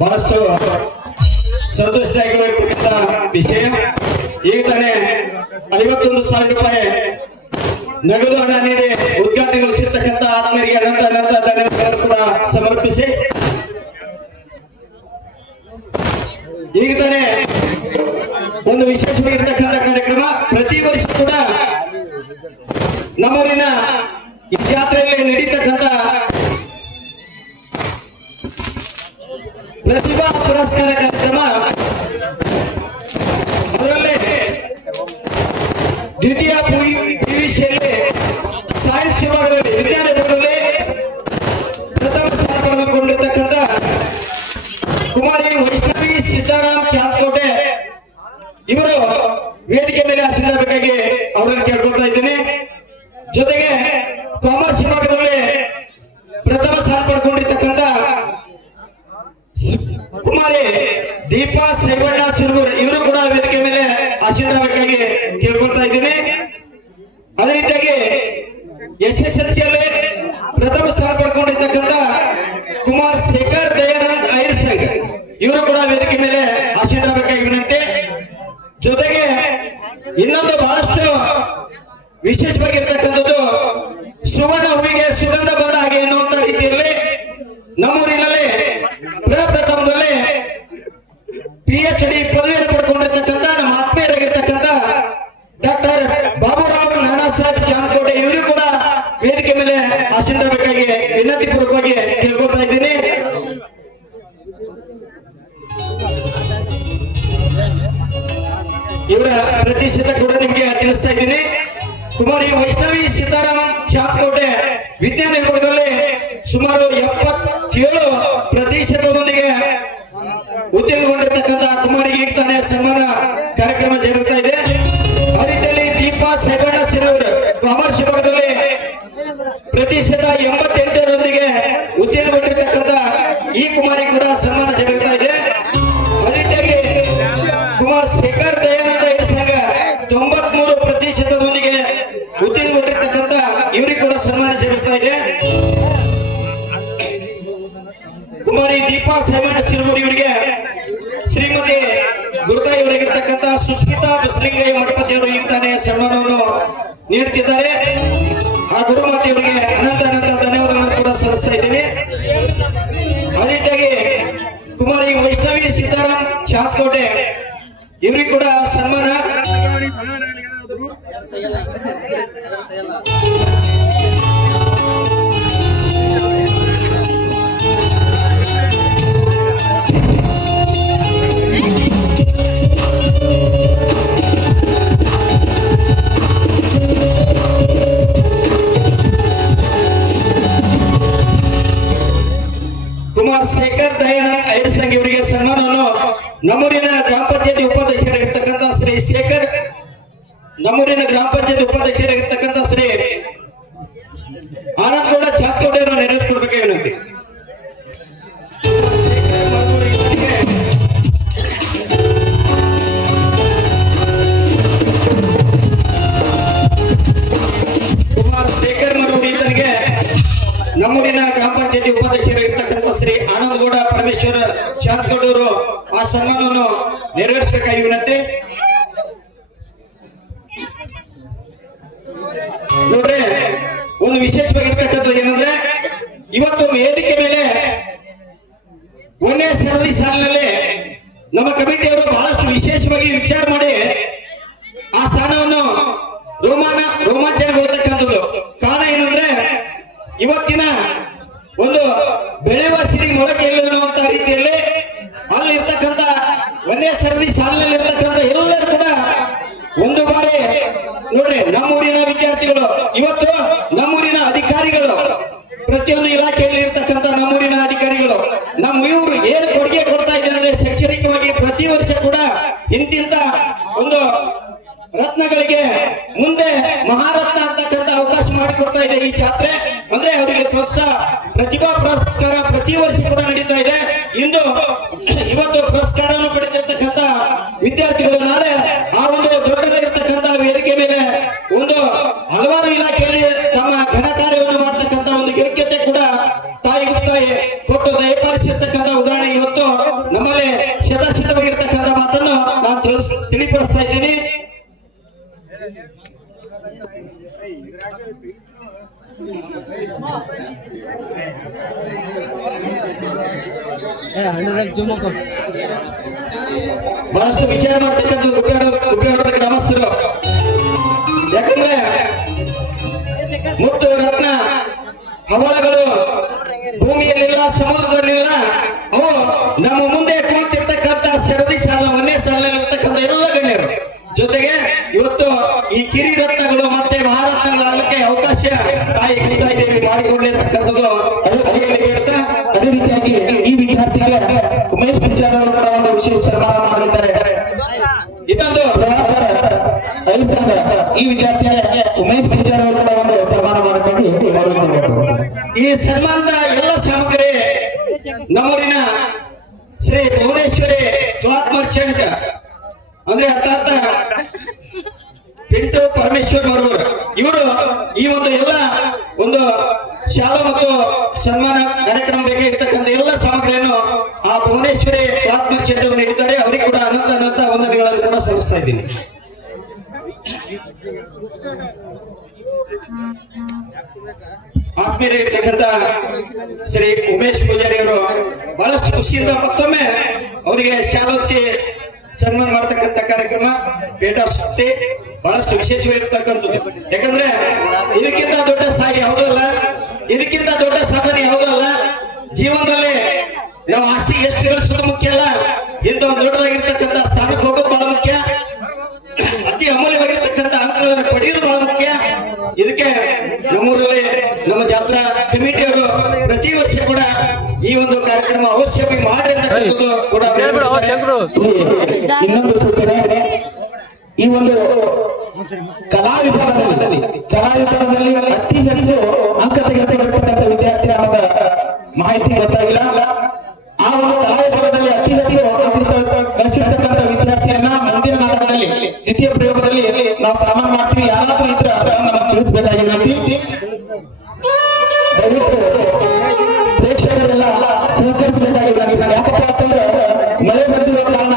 ಬಹಳಷ್ಟು ಸಂತೋಷದಾಯಕವಾಗಿರ್ತಕ್ಕಂಥ ವಿಷಯ. ಈಗ ತಾನೇ 51,000 ರೂಪಾಯಿ ನಗದು ಹಣ ನೀಡಿ ಉದ್ಘಾಟನೆಗೊಳಿಸಿರ್ತಕ್ಕಂಥ ಆತ್ಮೀಯರಿಗೆ ಅನಂತ ಧನ್ಯವಾದಗಳನ್ನು ಕೂಡ ಸಮರ್ಪಿಸಿ, ಈಗ ತಾನೇ ಒಂದು ವಿಶೇಷವಾಗಿರ್ತಕ್ಕಂಥ ಪುರಸ್ಕಾರ ಕಾರ್ಯಕ್ರಮ. ಅದರಲ್ಲಿ ದ್ವಿತೀಯ PVCಯಲ್ಲಿ ಸೈನ್ಸ್ ವಿಭಾಗದಲ್ಲಿ ವಿಜ್ಞಾನ ವಿಭಾಗದಲ್ಲಿ ಪ್ರಥಮ ಸ್ಥಾನ ಪಡೆದುಕೊಂಡಿರ್ತಕ್ಕಂಥ ಕುಮಾರಿ ವೈಷ್ಣವಿ ಸಿದ್ದಾರಾಮ್ ಚಾಂದ್ಕೋಟೆ ಇವರು ವೇದಿಕೆ ಮೇಲೆ ಆಸೀನರಾಗಬೇಕಾಗಿ ಅವರನ್ನು ಕೇಳ್ಕೊಳ್ತಾ ಇದ್ದೀನಿ. ಜೊತೆಗೆ ಕಾಮರ್ಸ್ ವಿಭಾಗದಲ್ಲಿ ಪ್ರಥಮ ಸ್ಥಾನ ಪಡ್ಕೊಂಡಿರ್ತಕ್ಕಂಥ ಕುಮಾರಿ ದೀಪಾ ಸೈವಣ್ಣ ಸಿರುಗೂರ್ ಇವರು ಕೂಡ ವೇದಿಕೆ ಮೇಲೆ ಆಸೀನರಾಗಬೇಕಾಗಿ ಕೇಳ್ಕೊಳ್ತಾ ಇದ್ದೀನಿ. ಅದೇ ರೀತಿಯಾಗಿ SSLCಯಲ್ಲಿ ಪ್ರಥಮ ಸ್ಥಾನ ಪಡ್ಕೊಂಡಿರ್ತಕ್ಕಂಥ ಕುಮಾರ್ ಶೇಖರ್ ದಯಾನಂದ್ ಐರ್ ಸಂಘ್ ಇವರು ಕೂಡ ವೇದಿಕೆ ಮೇಲೆ ಆಸೀನರಾಗಬೇಕಾಗಿ ವಿನಂತಿ. ಜೊತೆಗೆ ಇನ್ನೊಂದು ಬಹಳಷ್ಟು ವಿಶೇಷವಾಗಿರ್ತಕ್ಕಂಥದ್ದು ಸುವರ್ಣ ಹೂವಿಗೆ ಸುಗಂಧ ಬಂದ ಹಾಗೆ ಎನ್ನುವಂತ ರೀತಿಯಲ್ಲಿ ನಮ್ಮೂರಿನಲ್ಲಿ ಪ್ರಪ್ರಥಮದಲ್ಲಿ PhD ಪದವಿಯನ್ನು ಪಡ್ಕೊಂಡಿರ್ತಕ್ಕಂಥ ನಮ್ಮ ಆತ್ಮೀಯರಾಗಿರ್ತಕ್ಕಂಥ ಡಾಕ್ಟರ್ ಬಾಬುರಾವ್ ನಾನಾ ಸಾಹೇಬ್ ಚಾಂದ್ಕೋಟೆ ಇವರು ಕೂಡ ವೇದಿಕೆ ಮೇಲೆ ಆಸೀನರಾಗಬೇಕಾಗಿ ವಿನಂತಿ ಪೂರ್ವಕವಾಗಿ ಕೇಳ್ಕೊಳ್ತಾ ಇದ್ದೀನಿ. ಇವರ ಪ್ರತಿಶತ ಕೂಡ ನಿಮಗೆ ತಿಳಿಸ್ತಾ ಇದ್ದೀನಿ. ಕುಮಾರಿ ವೈಷ್ಣವಿ ಸೀತಾರಾಮ್ ಚಾಂದ್ಕೋಟೆ ವಿಜ್ಞಾನ ವಿಭಾಗದಲ್ಲಿ ಸುಮಾರು 77% ಉತ್ತೀರ್ಣಗೊಂಡಿರ್ತಕ್ಕಂಥ ಕುಮಾರಿಗೆ ಈಗ ತಾನೇ ಸನ್ಮಾನ ಕಾರ್ಯಕ್ರಮ ಜರುಗುತ್ತಾ ಇದೆ. ಆ ರೀತಿಯಲ್ಲಿ ದೀಪಾ ಸೈಬಣ್ಣ ಸಿರೂರ್ ಕಾಮರ್ಸ್ ವಿಭಾಗದಲ್ಲಿ ಪ್ರತಿಶತ 88% ಉತ್ತೀರ್ಣಗೊಂಡಿರ್ತಕ್ಕಂಥ ಈ ಕುಮಾರಿ ಕೂಡ ಸನ್ಮಾನ ಜರುಗುತ್ತಾ ಇದೆ. ಅದೇ ರೀತಿಯಾಗಿ ಕುಮಾರ್ ಶೇಖರ್ ದಯಾನಂದ ಐರ್ ಸಂಘ 93% ಉತ್ತೀರ್ಣಗೊಂಡಿರ್ತಕ್ಕಂಥ ಇವರಿಗೆ ಕೂಡ ಸನ್ಮಾನ ಜರುಗುತ್ತಾ ಇದೆ. ಕುಮಾರಿ ದೀಪಾ ಸೈವಣ್ಣ ಸಿರುಗೂರ್ ಇವರಿಗೆ ಶ್ರೀಮತಿ ಗುರುತಾಯಿ ಅವರಾಗಿರ್ತಕ್ಕಂಥ ಸುಸ್ಮಿತಾ ಬಸಲಿಂಗಯ್ಯ ಮಠಪತಿಯವರು ಈಗ ತಾನೇ ಸನ್ಮಾನವನ್ನು ನೀಡುತ್ತಿದ್ದಾರೆ. ಆ ಗುರುಮಾತೆಯವರಿಗೆ ಅನಂತ ಧನ್ಯವಾದಗಳನ್ನು ಕೂಡ ಸಲ್ಲಿಸ್ತಾ ಇದ್ದೀವಿ. ಅದೇ ರೀತಿಯಾಗಿ ಕುಮಾರಿ ವೈಷ್ಣವಿ ಸೀತಾರಾಮ್ ಚಾಂದ್ಕೋಟೆ ಇವರಿಗೆ ಕೂಡ ಸನ್ಮಾನ. ಕುಮಾರ್ ಶೇಖರ್ ದಯಾನಂದ್ ಐರ್ ಸಂಘ್ ಇವರಿಗೆ ಸನ್ಮಾನವನ್ನು ನಮ್ಮೂರಿನ ಗ್ರಾಮ ಪಂಚಾಯತಿ ಉಪಾಧ್ಯಕ್ಷರಾಗಿರ್ತಕ್ಕಂಥ ಶ್ರೀ ಶೇಖರ್ ನಮ್ಮೂರಿನ ಗ್ರಾಮ ಪಂಚಾಯತಿ ಉಪಾಧ್ಯಕ್ಷರಾಗಿರ್ತಕ್ಕಂಥ ಶ್ರೀ ಆನಂದಗೌಡ ಚಾಂದ್ಕೋಟೆ ಅವರು ನೆರವೇರಿಸಿಕೊಡ್ಬೇಕಾಗಿ ವಿನಂತಿ. ಕುಮಾರ್ ಶೇಖರ್ ಮರೂಡಿ ಈತನಿಗೆ ನಮ್ಮೂರಿನ ಗ್ರಾಮ ಪಂಚಾಯತಿ ಉಪಾಧ್ಯಕ್ಷರಾಗಿರ್ತಕ್ಕಂಥ ಶ್ರೀ ಆನಂದಗೌಡ ಪರಮೇಶ್ವರ ಚಾಂದ್ಕೋಟೆ ಅವರು ಆ ಸನ್ಮಾನವನ್ನು ನೆರವೇರಿಸಬೇಕಾಗಿ ವಿನಂತಿ. ನೋಡ್ರಿ, ಒಂದು ವಿಶೇಷವಾಗಿರ್ತಕ್ಕಂಥದ್ದು ಏನಂದ್ರೆ ಇವತ್ತು ವೇದಿಕೆ ಮೇಲೆ 1ನೇ ಸರದಿ ಸಾಲಿನಲ್ಲಿ ನಮ್ಮ ಕಮಿಟಿಯವರು ಬಹಳಷ್ಟು ವಿಶೇಷವಾಗಿ ವಿಚಾರ ಮಾಡಿ ಆ ಸ್ಥಾನವನ್ನು ರೋಮಾಂಚನಗೊಳ್ತಕ್ಕಂಥದ್ದು. ಕಾರಣ ಏನಂದ್ರೆ ಇವತ್ತಿನ ಒಂದು ಬೆಳೆಯುವ ಸಿರಿ ಮೊಳಕೆ ಅನ್ನುವಂತ ರೀತಿಯಲ್ಲಿ ಅಲ್ಲಿರ್ತಕ್ಕಂಥ 1ನೇ ಸರದಿ ಸಾಲಿನಲ್ಲಿ ಇರ್ತಕ್ಕಂಥ ಎಲ್ಲರೂ ಕೂಡ ಒಂದು ಬಾರಿ ನೋಡ್ರಿ, ನಮ್ಮೂರಿನ ವಿದ್ಯಾರ್ಥಿಗಳು ಇವತ್ತು ನಮ್ಮೂರಿನ ಅಧಿಕಾರಿಗಳು ಪ್ರತಿಯೊಂದು ಇಲಾಖೆಯಲ್ಲಿ ಇರ್ತಕ್ಕಂಥ ನಮ್ಮೂರಿನ ಅಧಿಕಾರಿಗಳು ನಮ್ಮ ಇವರು ಏನು ಕೊಡುಗೆ ಕೊಡ್ತಾ ಇದ್ದಾರೆ ಅಂದ್ರೆ ಶೈಕ್ಷಣಿಕವಾಗಿ ಪ್ರತಿ ವರ್ಷ ಕೂಡ ಇಂತಿಂತ ಒಂದು ರತ್ನಗಳಿಗೆ ಮುಂದೆ ಮಹಾರತ್ನ ಅಂತಕ್ಕಂಥ ಅವಕಾಶ ಮಾಡಿಕೊಡ್ತಾ ಇದೆ ಈ ಜಾತ್ರೆ. ಅಂದ್ರೆ ಅವರಿಗೆ ಪ್ರೋತ್ಸಾಹ ಪ್ರತಿಭಾ ಪುರಸ್ಕಾರ ಪ್ರತಿ ವರ್ಷ ಕೂಡ ನಡೀತಾ ಇದೆ. ಇವತ್ತು ಪುರಸ್ಕಾರವನ್ನು ಪಡೆದಿರ್ತಕ್ಕಂಥ ವಿದ್ಯಾರ್ಥಿಗಳು ನಾಳೆ ಆ ಒಂದು ದೊಡ್ಡದಾಗಿರ್ತಕ್ಕಂಥ ವೇದಿಕೆ ಮೇಲೆ ಒಂದು ಹಲವಾರು ಇಲಾಖೆಯಲ್ಲಿ ತಮ್ಮ ಘನ ಕಾರ್ಯವನ್ನು ಮಾಡತಕ್ಕಂಥ ಒಂದು ಯೋಗ್ಯತೆ ಕೂಡ ತಾಯಿ ಕೊಟ್ಟು ದಯಪಾಲಿಸಿರ್ತಕ್ಕಂಥ ಉದಾಹರಣೆ ಇವತ್ತು ನಮ್ಮಲ್ಲಿ ಸಿದ್ಧವಾಗಿರ್ತಕ್ಕಂಥ ಮಾತನ್ನು ನಾನು ತಿಳಿಪಡಿಸ್ತಾ ಇದ್ದೀನಿ. ಬಹಳಷ್ಟು ವಿಚಾರ ಮಾಡ್ತಕ್ಕಂಥ ಉಪಯೋಗ ಗ್ರಾಮಸ್ಥರು, ಯಾಕಂದ್ರೆ ಮುತ್ತು ರತ್ನ ಹವಳಗಳು ಭೂಮಿಯಲ್ಲಿಲ್ಲ, ಸಮುದ್ರದಲ್ಲಿಲ್ಲ, ಅವು ನಮ್ಮ ಮುಂದೆ ಕುಳಿತಿರ್ತಕ್ಕಂಥ ಕೊಡ್ಲಿ ಅಂತಕ್ಕಂಥದ್ದು ಅಡಿಯಲ್ಲಿ ಹೇಳ್ತಾ ಅದೇ ರೀತಿಯಾಗಿ ಈ ವಿದ್ಯಾರ್ಥಿಗೆ ಉಮೇಶ್ ಪೂಜಾರಿ ಅವರು ಕೂಡ ಒಂದು ವಿಶೇಷ ಸನ್ಮಾನ ಮಾಡಿದ್ದಾರೆ. ಇದೊಂದು ಈ ವಿದ್ಯಾರ್ಥಿಗೆ ಉಮೇಶ್ ಪೂಜಾರಿ ಅವರು ಕೂಡ ಒಂದು ಸನ್ಮಾನ ಮಾಡಿಕೊಂಡು ಈ ಸನ್ಮಾನದ ಎಲ್ಲ ಸಾಮಗ್ರಿ ನಮ್ಮೂರಿನ ಶ್ರೀ ಭುವನೇಶ್ವರಿ ಕ್ಲಾತ್ ಮರ್ಚೆಂಟ್ ಅಂದ್ರೆ ಅರ್ಥಾತ್ ಪಿಂಟು ಪರಮೇಶ್ವರ್ ಮರೂರ್ ಇವರು ಈ ಒಂದು ಎಲ್ಲ ಒಂದು ಶಾಲಾ ಮತ್ತು ಸನ್ಮಾನ ಕಾರ್ಯಕ್ರಮ ಬೇಕಾಗಿರ್ತಕ್ಕಂಥ ಎಲ್ಲ ಸಾಮಗ್ರಿಯನ್ನು ಆ ಭುವನೇಶ್ವರಿ ಕ್ಲಾತ್ ಮರ್ಚೆಂಟ್ ಅವರು ನೀಡಿದ್ದಾರೆ. ಅವರಿಗೆ ಕೂಡ ಅನಂತ ವಂದನೆಗಳನ್ನು ಕೂಡ ಸಲ್ಲಿಸ್ತಾ ಇದ್ದೀನಿ. ಆತ್ಮೀಯರೇ ಇರ್ತಕ್ಕಂಥ ಶ್ರೀ ಉಮೇಶ್ ಪೂಜಾರಿ ಅವರು ಬಹಳಷ್ಟು ಖುಷಿಯಿಂದ ಮತ್ತೊಮ್ಮೆ ಅವರಿಗೆ ಶಾಲೋಚ್ಚಿ ಸನ್ಮಾನ ಮಾಡತಕ್ಕಂಥ ಕಾರ್ಯಕ್ರಮ ಪೇಟಾ ಸುತ್ತಿ ಬಹಳಷ್ಟು ವಿಶೇಷವಾಗಿರ್ತಕ್ಕಂಥದ್ದು. ಯಾಕಂದ್ರೆ ಇದಕ್ಕಿಂತ ದೊಡ್ಡ ಸಾಗಿ ಯಾವುದಲ್ಲ, ಇದಕ್ಕಿಂತ ದೊಡ್ಡ ಸಾಧನೆ ಯಾವುದಲ್ಲ. ಜೀವನದಲ್ಲಿ ನಾವು ಆಸ್ತಿ ಎಷ್ಟು ಗಳಿಸೋದು ಮುಖ್ಯ ಅಲ್ಲ, ಇಂಥ ಒಂದು ದೊಡ್ಡದಾಗಿರ್ತಕ್ಕಂಥ ಸ್ಥಾನಕ್ಕೆ ಹೋಗೋದು ಬಹಳ ಮುಖ್ಯ. ಅತಿ ಅಮೂಲ್ಯವಾಗಿರ್ತಕ್ಕಂಥ ಅಂಕಗಳನ್ನು ಪಡೆಯೋದು ಬಹಳ ಮುಖ್ಯ. ಇದಕ್ಕೆ ನಮ್ಮೂರಲ್ಲಿ ನಮ್ಮ ಜಾತ್ರಾ ಕಮಿಟಿಯವರು ಪ್ರತಿ ವರ್ಷ ಕೂಡ ಈ ಒಂದು ಕಾರ್ಯಕ್ರಮ ಅವಶ್ಯವಾಗಿ ಮಾಡಿ ಅಂತಕ್ಕಂಥದ್ದು ಕೂಡ ಇನ್ನೊಂದು ಸೂಚನೆ, ಈ ಒಂದು ಕಲಾ ವಿಭಾಗದಲ್ಲಿ ಅತಿ ಹೆಚ್ಚು ಅಂಕ ತೆಗೆದುಕೊಳ್ಳತಕ್ಕಂಥ ವಿದ್ಯಾರ್ಥಿ ಅನ್ನೋದ ಮಾಹಿತಿ ಗೊತ್ತಾಗಿಲ್ಲ. ಆ ಒಂದು ಕಲಾ ವಿಭಾಗದಲ್ಲಿ ಅತಿ ಹೆಚ್ಚು ಗಳಿಸಿರ್ತಕ್ಕಂಥ ವಿದ್ಯಾರ್ಥಿಯನ್ನ ಮುಂದಿನ ನಾಟಕದಲ್ಲಿ ದ್ವಿತೀಯ ಪ್ರಯೋಗದಲ್ಲಿ ನಾವು ಸನ್ಮಾನ ಮಾಡ್ತೀವಿ. ಯಾರಾದ್ರೂ ಇದ್ರೆ ನಮಗೆ ತಿಳಿಸಬೇಕಾಗಿದೆ. ದಯವಿಟ್ಟು ಪ್ರೇಕ್ಷಕರೆಲ್ಲ ಸಹಕರಿಸಬೇಕಾಗಿದೆ. ಯಾಕಪ್ಪ ಅಂತಂದ್ರೆ ಮಳೆ ಬಂದಿರೋ ಕಾರಣ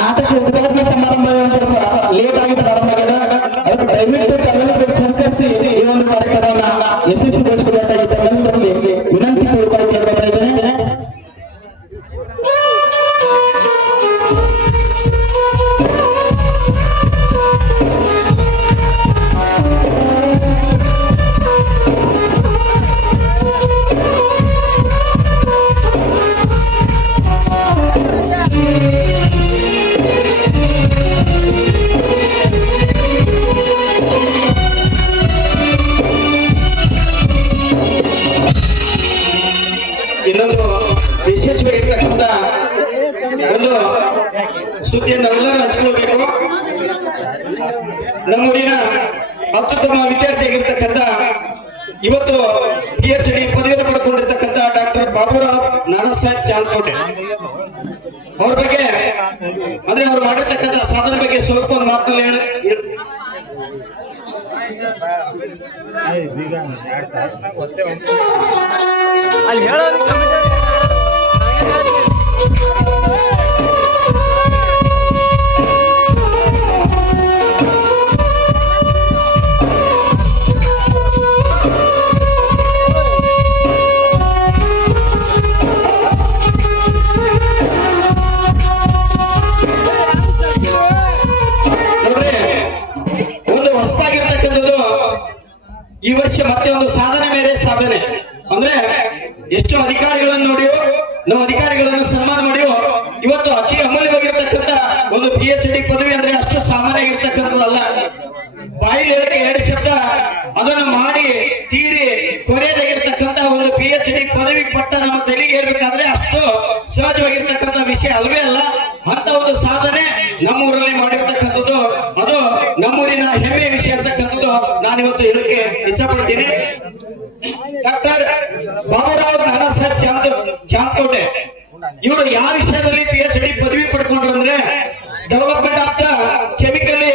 ನಾಟಕ ಉದ್ಘಾಟನಾ ಸಮಾರಂಭ ಸ್ವಲ್ಪ ಲೇಟ್ ಆಗಿ ಪ್ರಾರಂಭ ಆಗಿದೆ. ಅದಕ್ಕೆ ದಯವಿಟ್ಟು ತಾವೆಲ್ಲರೂ ಸಹಕರಿಸಿ ಈ ಒಂದು ಕಾರ್ಯಕ್ರಮವನ್ನ ಯಶಸ್ವಿಗೊಳಿಸಬೇಕಾಗಿತ್ತು ಎಲ್ಲರಲ್ಲಿ ವಿನಂತಿ ಪೂರ್ವಕವಾಗಿ ಕೇಳ್ಕೊತಾ ಇದ್ದೇನೆ. ಇನ್ನೊಂದು ವಿಶೇಷವಾಗಿರ್ತಕ್ಕಂಥ ಒಂದು ಸುದ್ದಿಯನ್ನು ನಾವೆಲ್ಲರೂ ಹಂಚಿಕೊಳ್ಬೇಕು. ನಮ್ಮೂರಿನ ಅತ್ಯುತ್ತಮ ವಿದ್ಯಾರ್ಥಿಯಾಗಿರ್ತಕ್ಕಂಥ ಇವತ್ತು PhD ಪದವಿಯನ್ನು ಪಡ್ಕೊಂಡಿರ್ತಕ್ಕಂಥ ಡಾಕ್ಟರ್ ಬಾಬುರಾವ್ ನಾನಾ ಸಾಹೇಬ್ ಚಾಂದ್ಕೋಟೆ ಅವ್ರ ಬಗ್ಗೆ ಅಂದ್ರೆ ಅವ್ರು ಮಾಡಿರ್ತಕ್ಕಂಥ ಸಾಧನೆ ಬಗ್ಗೆ ಸ್ವಲ್ಪ ಒಂದು ಮಾತಲ್ಲಿ ಈ ವರ್ಷ ಮತ್ತೆ ಒಂದು ಸಾಧನೆ ಮೇಲೆ ಸಾಧನೆ ಅಂದ್ರೆ ಎಷ್ಟು ಅಧಿಕಾರಿಗಳನ್ನು ನೋಡಿಯೋ ನಾವು ಅಧಿಕಾರಿಗಳನ್ನು ಸನ್ಮಾನ ಮಾಡಿಯೋ ಇವತ್ತು ಅತಿ ಅಮೂಲ್ಯವಾಗಿರ್ತಕ್ಕಂಥ ಒಂದು PhD ಪದವಿ ಅಂದ್ರೆ ಅಷ್ಟು ಸಾಮಾನ್ಯ ಆಗಿರ್ತಕ್ಕಂಥದ್ದಲ್ಲ. ಬಾಯಿಲಿ ಹೇಳಿಕೆ 2 ಶಬ್ದ ಅದನ್ನು ಮಾಡಿ ತೀರಿ ಕೊನೆಯದಾಗಿರ್ತಕ್ಕಂಥ ಒಂದು PhD ಪದವಿ ಪಟ್ಟ ನಮ್ಮ ತಲೆಗೆ ಏರ್ಬೇಕಾದ್ರೆ ಅಷ್ಟು ಸಹಜವಾಗಿರ್ತಕ್ಕಂಥ ವಿಷಯ ಅಲ್ವೇ ಅಲ್ಲ. ಅಂತ ಒಂದು ಸಾಧನೆ ನಮ್ಮೂರಲ್ಲಿ ಮಾಡಿರ್ತಕ್ಕಂಥದ್ದು ಅದು ನಮ್ಮೂರಿನ ಹೆಮ್ಮೆಯ ವಿಷಯ ಅಂತಕ್ಕಂಥದ್ದು ನಾನಿವತ್ತು ಹೇಳಕ್ಕೆ ಇಚ್ಛಪಡ್ತೀನಿ. ಡಾಕ್ಟರ್ ಬಾಬುರಾವ್ ನಾನಾ ಸಾಹೇಬ್ ಚಾಂದ್ಕೋಟೆ ಇವರು ಯಾವ ವಿಷಯದಲ್ಲಿ PhD ಪದವಿ ಪಡ್ಕೊಂಡ್ರು ಅಂದ್ರೆ development of the chemically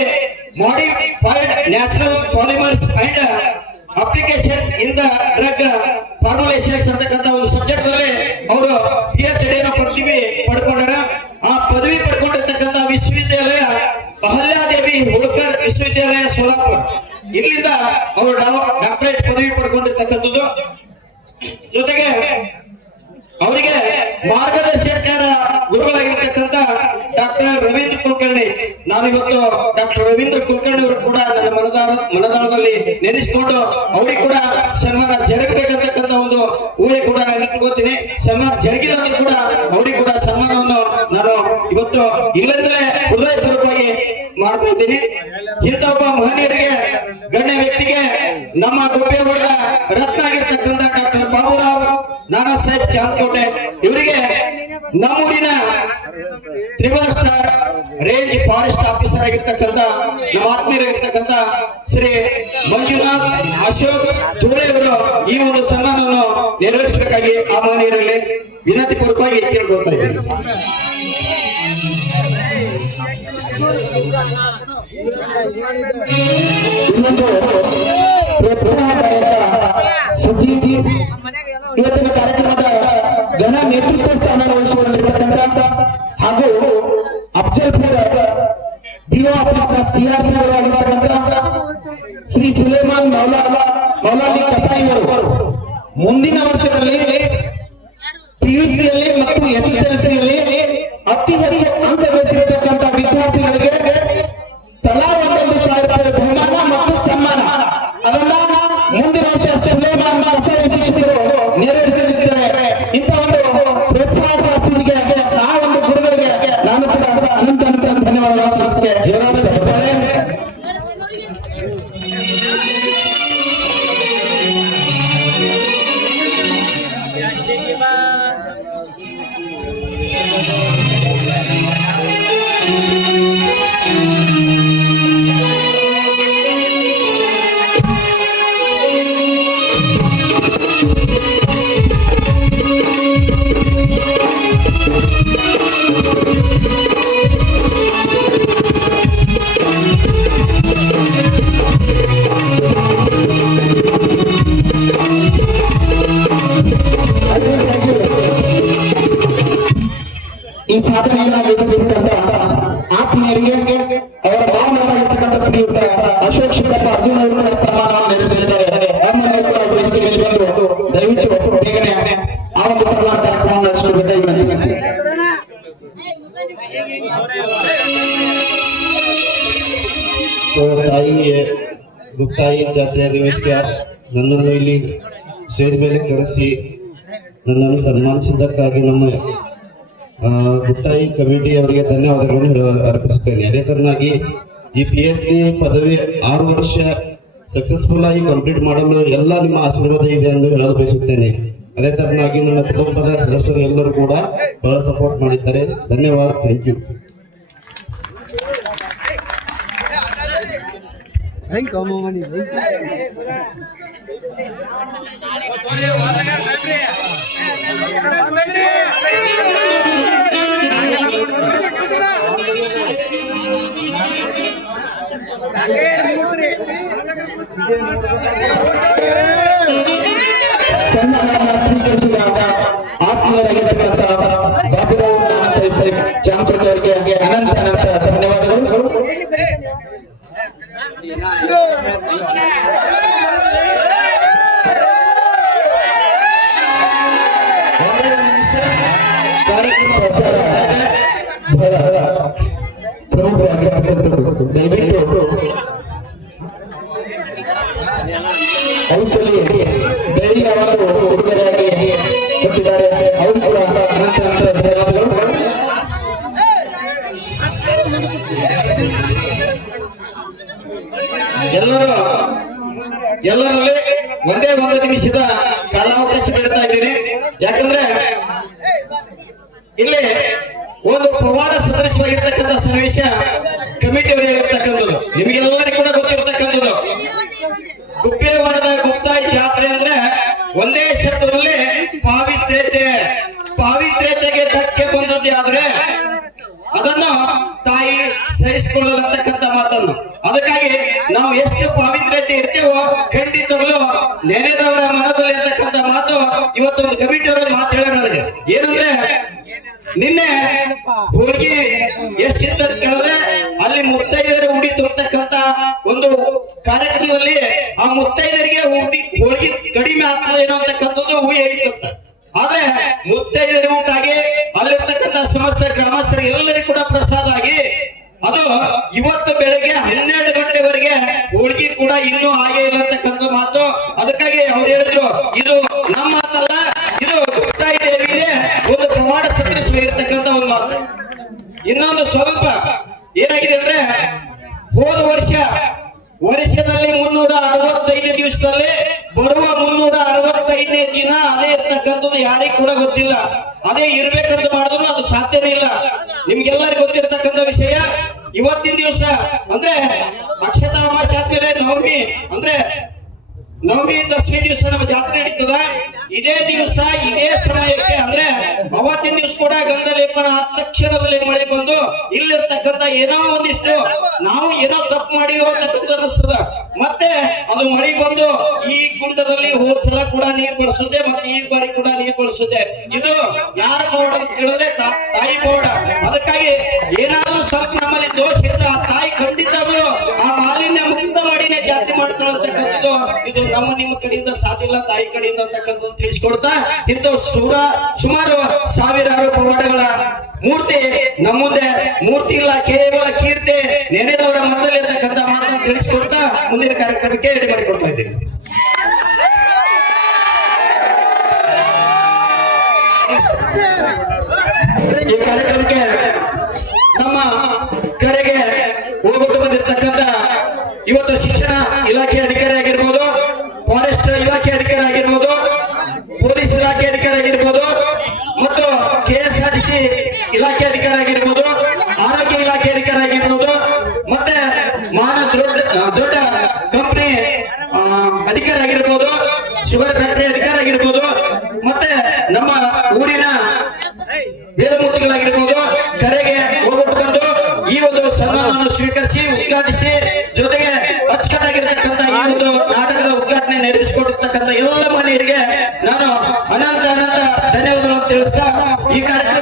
modified natural polymers and application in the drug formulations ಅಂತಕ್ಕಂಥ ಒಂದು ಸಬ್ಜೆಕ್ಟ್ ನಲ್ಲಿ ಅವರು PhD ಪದವಿ ಪಡ್ಕೊಂಡಾರ. ಆ ಪದವಿ ಪಡ್ಕೊಂಡಿರ್ತಕ್ಕಂಥ ವಿಶ್ವವಿದ್ಯಾಲಯ ಅಹಲ್ಯಾದೇವಿ ಹೋಳ್ಕರ್ ವಿಶ್ವವಿದ್ಯಾಲಯ ಸೋಲಾಪುರ, ಇಲ್ಲಿಂದ ಅವರು ಡಾಕ್ಟರೇಟ್ ಪದವಿ ಪಡ್ಕೊಂಡಿರ್ತಕ್ಕಂಥದ್ದು. ಜೊತೆಗೆ ಅವರಿಗೆ ಮಾರ್ಗದರ್ಶಕರ ಗುರುಗಳಾಗಿರ್ತಕ್ಕಂಥ ಡಾಕ್ಟರ್ ರವೀಂದ್ರ ಕುಲಕರ್ಣಿ, ನಾನಿವತ್ತು ಡಾಕ್ಟರ್ ರವೀಂದ್ರ ಕುಲಕರ್ಣಿ ಅವರು ಕೂಡ ನನ್ನ ಮನದಾಳದಲ್ಲಿ ನೆನೆಸಿಕೊಂಡು ಅವರಿಗೆ ಕೂಡ ಸನ್ಮಾನ ಜರುಗಬೇಕಂತಕ್ಕಂಥ ಒಂದು ಊಳೆ ಕೂಡ ನಾನು ಇಟ್ಕೋತೀನಿ. ಸನ್ಮಾನ ಜರುಗಿಲ್ಲ ಅಂದ್ರೂ ಕೂಡ ಅವರಿಗೆ ಕೂಡ ಸನ್ಮಾನವನ್ನು ನಾನು ಇವತ್ತು ಇಲ್ಲಂದಲೇ ಹೃದಯಪೂರ್ವಕವಾಗಿ ಮಾಡ್ತಾ ಇದ್ದೀನಿ. ಇಂಥ ಒಬ್ಬ ಮಹನೀಯರಿಗೆ ಗಣ್ಯ ವ್ಯಕ್ತಿಗೆ ನಮ್ಮ ಗುಬ್ಬೆ ಹೊಡೆದ ರತ್ನ ಆಗಿರ್ತಕ್ಕಂಥ ಸಾಹೇಬ್ ಚಾಂದಕೋಟೆ ಇವರಿಗೆ ನಮ್ಮೂರಿನ ತ್ರಿವಲ್ ಸ್ಟಾರ್ ರೇಂಜ್ ಫಾರೆಸ್ಟ್ ಆಫೀಸರ್ ಆಗಿರ್ತಕ್ಕಂಥ ನಮ್ಮ ಆತ್ಮೀಯರಾಗಿರ್ತಕ್ಕಂಥ ಶ್ರೀ ಮಂಜುನಾಥ್ ಅಶೋಕ್ ತೋಳೆ ಅವರು ಈ ಒಂದು ಸನ್ಮಾನವನ್ನು ನೆರವೇರಿಸಬೇಕಾಗಿ ಆ ಮನೆಯಲ್ಲಿ ವಿನಂತಿ ಪೂರ್ವಕವಾಗಿ ಕೇಳ್ಕೊಳ್ತಾ ಇದ್ದೀನಿ. ಇನ್ನೊಂದು ಪ್ರೋತ್ಸಾಹದಾಯಕ ಸುದ್ದಿ, ಇವತ್ತಿನ ಕಾರ್ಯಕ್ರಮದ ಘನ ನೇತೃತ್ವ ಸ್ಥಾನ ವಹಿಸಿಕೊಂಡಿರ್ತಕ್ಕಂಥ ಹಾಗೂ ಅಫ್ಜಲ್ಪುರ ಬಿಒ ಆಫೀಸರ್ ಸಿಆರ್ಪಿ ಆಗಿರ್ತಕ್ಕಂಥ ಶ್ರೀ ಸುಲೇಮಾನ್ ಮೌಲಾಲಿ ಕಸಾಯಿ ಅವರು ಮುಂದಿನ ವರ್ಷದಲ್ಲಿ ಪಿಯುಸಿಯಲ್ಲಿ ಮತ್ತು ಎಸ್ಎಸ್ಎಲ್ಸಿಯಲ್ಲಿ ಅತಿ ಹೆಚ್ಚು ಅಂಕ ಗಳಿಸಿರ್ತಕ್ಕಂಥ ವಿದ್ಯಾರ್ಥಿಗಳಿಗೆ ತಲಾ 1,000 ರೂಪಾಯಿ ಬಹುಮಾನ ಮತ್ತು ಸನ್ಮಾನ ಅದನ್ನ ಮುಂದಿನ ವರ್ಷ ಸುಲೇಮಾನ್ ಕಸಾಯಿ ಶಿಕ್ಷಕರು ನೆರವೇರಿಸಲಿದ್ದಾರೆ. ಇಂಥ ಒಂದು ಪ್ರೋತ್ಸಾಹಕ ಸುದ್ದಿಗೆ ಆ ಒಂದು ಗುರುಗಳಿಗೆ ನಾನು ಕೂಡ ಅನಂತ ಧನ್ಯವಾದಗಳು ಸಲ್ಲಿಸುತ್ತೇನೆ. ಜೋರಾದ ಚಪ್ಪಾಳೆ. ಈ ಸಾಧನೆಯನ್ನ ಗೆದ್ದಿರ್ತಕ್ಕಂಥ ಆತ್ಮೀಯರಿಗೆ ಅವರ ಭಾವನಾಗಿರ್ತಕ್ಕಂಥ ಶ್ರೀಯುತ ಅಶೋಕ್ ಶಿವಪ್ಪ ಅರ್ಜುನ್ ಅವರು ಸನ್ಮಾನವನ್ನು ನೆರವೇರಿಸಿದ್ದಾರೆ. ಅವರನ್ನು ಕೂಡ ವೇದಿಕೆ ಮೇಲೆ ಬಂದು ದಯವಿಟ್ಟು ಬೇಗನೆ ಆ ಒಂದು ಸನ್ಮಾನ ಕಾರ್ಯಕ್ರಮವನ್ನು ನಡೆಸಿಕೊಡಬೇಕಾಗಿ ವಿನಂತಿ. ತಾಯಿಗೆ ಗುಪ್ತಾಯಿ ಜಾತ್ರೆಯ ನಿಮಿಷ ನನ್ನನ್ನು ಇಲ್ಲಿ ಸ್ಟೇಜ್ ಮೇಲೆ ಕರೆಸಿ ನನ್ನನ್ನು ಸನ್ಮಾನಿಸಿದ್ದಕ್ಕಾಗಿ ನಮ್ಮ ಗುಪ್ತಾಯಿ ಕಮಿಟಿ ಅವರಿಗೆ ಧನ್ಯವಾದಗಳನ್ನು ಅರ್ಪಿಸುತ್ತೇನೆ. ಅದೇ ತರನಾಗಿ ಈ PhD ಪದವಿ 6 ವರ್ಷ ಸಕ್ಸಸ್ಫುಲ್ ಆಗಿ ಕಂಪ್ಲೀಟ್ ಮಾಡಲು ಎಲ್ಲ ನಿಮ್ಮ ಆಶೀರ್ವಾದ ಇದೆ ಎಂದು ಹೇಳಲು ಬಯಸುತ್ತೇನೆ. ಅದೇ ತರನಾಗಿ ನನ್ನ ಕುಟುಂಬದ ಸದಸ್ಯರು ಎಲ್ಲರೂ ಕೂಡ ಬಹಳ ಸಪೋರ್ಟ್ ಮಾಡಿದ್ದಾರೆ. ಧನ್ಯವಾದ. Thank you. ಸನ್ಮಾನವನ್ನು ಸ್ವೀಕರಿಸಿದ ಆತ್ಮೀಯರಾಗಿರ್ತಕ್ಕಂಥ ಬಾಬುರಾವ್ ಚಾಂದಕೋಟೆ ಅವರಿಗೆ ಅನಂತ ಧನ್ಯವಾದಗಳು. ಪ್ರಮುಖವಾಗಿರ್ತಕ್ಕಂಥದ್ದು ದಯವಿಟ್ಟು ಔಷಧಿ ಬೆಳ್ಳಿ ಅವರು ಉಡುಗೊರೆಯಾಗಿ ಕೊಟ್ಟಿದ್ದಾರೆ. ಅವರು ಕೂಡ ಅನಂತ ಧನ್ಯವಾದಗಳು. ಎಲ್ಲರಲ್ಲಿ ಒಂದೇ ಒಂದು ನಿಮಿಷದ ಕಾಲಾವಕಾಶ ಬಿಡ್ತಾ ಇದ್ದೀನಿ. ಯಾಕಂದ್ರೆ ಇಲ್ಲಿ ಒಂದು ಪವಾಡ ಸದೃಶವಾಗಿರ್ತಕ್ಕಂಥ ಸನ್ನಿವೇಶ ಕಮಿಟಿಯವರಿಗೆ ಇರ್ತಕ್ಕಂಥದ್ದು ನಿಮಗೆಲ್ಲರಿಗೂ ಕೂಡ ಗೊತ್ತಿರ್ತಕ್ಕಂಥದ್ದು. ಗುಪ್ಪೇವಾಡದ ಗುಪ್ತಾಯಿ ಜಾತ್ರೆ ಅಂದ್ರೆ ಒಂದೇ ಶಬ್ದದಲ್ಲಿ ಪಾವಿತ್ರ್ಯತೆಗೆ ಧಕ್ಕೆ ಬಂದದ್ದೇ ಆದ್ರೆ ಅದನ್ನು ತಾಯಿ ಸಹಿಸಿಕೊಳ್ಳತಕ್ಕಂಥ ಮಾತನ್ನು. ಅದಕ್ಕಾಗಿ ನಾವು ಎಷ್ಟು ಪಾವಿತ್ರ್ಯತೆ ಇರ್ತೇವೋ ಖಂಡಿತವಾಗ್ಲೂ ನೆನೆದವರ ಮನದಲ್ಲಿ ಇರ್ತಕ್ಕಂಥ ಮಾತು ಇವತ್ತೊಂದು ಕಮಿಟಿಯವರ ಮಾತು ಹೇಳೋಣ. ಏನಂದ್ರೆ ನಿನ್ನೆ ಹೋಗಿ ಎಷ್ಟಿತ್ತ ಕೇಳಿದ್ರೆ ಅಲ್ಲಿ ಮುತ್ತೈದರ ಉಡಿ ತುಂಬತಕ್ಕಂತ ಒಂದು ಕಾರ್ಯಕ್ರಮದಲ್ಲಿ ಆ ಮುತ್ತೈದರಿಗೆ ಹೋಗಿ ಕಡಿಮೆ ಆಗ್ತದೆ ಏನೋ ಅಂತಕ್ಕಂಥದ್ದು ಊಹೆ ಇತ್ತು. ಆದ್ರೆ ಮುತ್ತೈದರ ಊಟಾಗಿ ಅಲ್ಲಿರ್ತಕ್ಕಂಥ ಸಮಸ್ತ ಗ್ರಾಮಸ್ಥರಿಗೆ ಎಲ್ಲರಿಗೂ ಕೂಡ ಪ್ರಸಾದ ಆಗಿ ಅದು ಇವತ್ತು ಬೆಳಗ್ಗೆ 12 ಗಂಟೆವರೆಗೆ ಹೋಳಿಗೆ ಕೂಡ ಇನ್ನೂ ಹಾಗೆ ಇಲ್ಲ ಅಂತಕ್ಕಂಥ ಮಾತು. ಅದಕ್ಕಾಗಿ ಅವ್ರು ಹೇಳಿದ್ರು ಇದು ನಮ್ಮ ಮಾತಲ್ಲ, ಇದು ಗುಪ್ತಾಯಿ ದೇವಿಗೆ ಒಂದು ಪ್ರಮಾಣ ಸದೃಶವಾಗಿರ್ತಕ್ಕಂಥ ಒಂದು ಮಾತು. ಇನ್ನೊಂದು ಸ್ವಲ್ಪ ಏನಾಗಿದೆ ಅಂದ್ರೆ ಹೋದ ವರ್ಷ ವರ್ಷದಲ್ಲಿ 365 ದಿವಸದಲ್ಲಿ ಬರುವ 365ನೇ ದಿನ ಅದೇ ಇರ್ತಕ್ಕಂಥದ್ದು ಯಾರಿಗೂ ಕೂಡ ಗೊತ್ತಿಲ್ಲ. ಅದೇ ಇರ್ಬೇಕಂತ ಮಾಡಿದ್ರು ಅದು ಸಾಧ್ಯನೇ ಇಲ್ಲ. ನಿಮ್ಗೆಲ್ಲರಿಗೂ ಗೊತ್ತಿರ್ತಕ್ಕಂಥ ವಿಷಯ. ಇವತ್ತಿನ ದಿವಸ ಅಂದ್ರೆ ಅಕ್ಷತಾ ಅಮಾವಾಸ್ಯೆ ಆದ್ಮೇಲೆ ನವಮಿ ಅಂದ್ರೆ ನವಮಿ ದಶಮಿ ದಿವಸ ನಮ್ಮ ಜಾತ್ರೆ ನಡೀತದ. ಇದೇ ದಿವಸ ಇದೇ ಸಮಯಕ್ಕೆ ಅಂದ್ರೆ ಅವತ್ತಿನ ದಿವಸ ಕೂಡ ಗಂಧ ಲೇಪನ ಆದ ತಕ್ಷಣದಲ್ಲಿ ಮಳೆ ಬಂದು ಇಲ್ಲಿರ್ತಕ್ಕಂಥ ಏನೋ ಒಂದಿಷ್ಟು ನಾವು ಏನೋ ತಪ್ಪು ಮಾಡಿರೋ ಅಂತಕ್ಕಂಥ ಅನಿಸ್ತದ. ಮತ್ತೆ ಅದು ಮಳೆ ಬಂದು ಈ ಗುಂಡದಲ್ಲಿ ಹೋದ್ಸಲ ಕೂಡ ನೀರು ಬಳಸುತ್ತೆ, ಮತ್ತೆ ಈ ಬಾರಿ ಕೂಡ ನೀರು ಬಳಸುತ್ತೆ. ಇದು ಯಾರ ಪೌಡ ಅಂತ ಕೇಳಿದ್ರೆ ತಾಯಿ ಪೌಡ. ಅದಕ್ಕಾಗಿ ಏನಾದ್ರೂ ಸ್ವಲ್ಪ ನಮ್ಮಲ್ಲಿ ದೋಷ ಇದ್ರೆ ಆ ತಾಯಿ ಖಂಡಿತಗಳು ಆ ಮಾಲಿನ್ಯ ಮುಕ್ತ ಮಾಡಿನೇ ಜಾತ್ರೆ ಮಾಡ್ಕೊಳ್ಳತಕ್ಕಂಥದ್ದು. ಇದು ನಮ್ಮ ನಿಮ್ಮ ಕಡೆಯಿಂದ ಸಾಧ್ಯ ಇಲ್ಲ, ತಾಯಿ ಕಡೆಯಿಂದ ಅಂತಕ್ಕಂಥದ್ದು ತಿಳಿಸ್ಕೊಡ್ತಾ ಇಂಥ ಸುಮಾರು ಸಾವಿರಾರು ಪವಾಡಗಳ ಮೂರ್ತಿ ನಮ್ಮ ಮುಂದೆ ಮೂರ್ತಿ ಇಲ್ಲ, ಕೇವಲ ಕೀರ್ತಿ ನೆನೆದವರ ಮನದಲ್ಲಿ ಇರ್ತಕ್ಕಂಥ ಮಾತನ್ನು ತಿಳಿಸ್ಕೊಡ್ತಾ ಮುಂದಿನ ಕಾರ್ಯಕ್ರಮಕ್ಕೆ ರೆಡಿ ಮಾಡಿಕೊಡ್ತಾ ಇದ್ದೀನಿ. ಈ ಕಾರ್ಯಕ್ರಮಕ್ಕೆ ನಮ್ಮ ಕರೆಗೆ ಹೋಗ್ಬಿಟ್ಟು ಬಂದಿರತಕ್ಕಂಥ ಇವತ್ತು ಶಿಕ್ಷಣ ಇಲಾಖೆ ಅಧಿಕಾರಿ ಆಗಿರ್ಬೋದು, ಫಾರೆಸ್ಟ್ ಇಲಾಖೆ ಅಧಿಕಾರಿ ಆಗಿರ್ಬೋದು, ಪೊಲೀಸ್ ಇಲಾಖೆ ಅಧಿಕಾರಿ ಆಗಿರ್ಬೋದು, ಮತ್ತು KSRTC ಇಲಾಖೆ ಅಧಿಕಾರಿ ಆಗಿರ್ಬೋದು, ಆರೋಗ್ಯ ಇಲಾಖೆ ಅಧಿಕಾರಿ ಆಗಿರ್ಬೋದು, ಮತ್ತೆ ದೊಡ್ಡ ಕಂಪನಿ ಅಧಿಕಾರಿ ಆಗಿರ್ಬೋದು, ಶುಗರ್ ಫ್ಯಾಕ್ಟರಿ ಅಧಿಕಾರಿ ಆಗಿರ್ಬೋದು, ಮತ್ತೆ ನಮ್ಮ ಊರಿನ ವೇದಮೂರ್ತಿಗಳಾಗಿರ್ಬೋದು ಕರೆಗೆ ಹೋಗ್ಬಿಟ್ಟು ಬಂದು ಈ ಒಂದು ಸನ್ಮಾನವನ್ನು ಸ್ವೀಕರಿಸಿ ಉದ್ಘಾಟಿಸಿ ಜೊತೆಗೆ ಅಚ್ಚುಕಟ್ಟಾಗಿರ್ತಕ್ಕಂಥ ಈ ಒಂದು ನಾಟಕದ ಉದ್ಘಾಟನೆ ನೆರವೇರಿಸಿಕೊಟ್ಟಿರ್ತಕ್ಕಂಥ ಎಲ್ಲ ಮನೆಯರಿಗೆ ನಾನು ಅನಂತ ಧನ್ಯವಾದಗಳನ್ನು ತಿಳಿಸ್ತಾ ಈ ಕಾರ್ಯಕ್ರಮ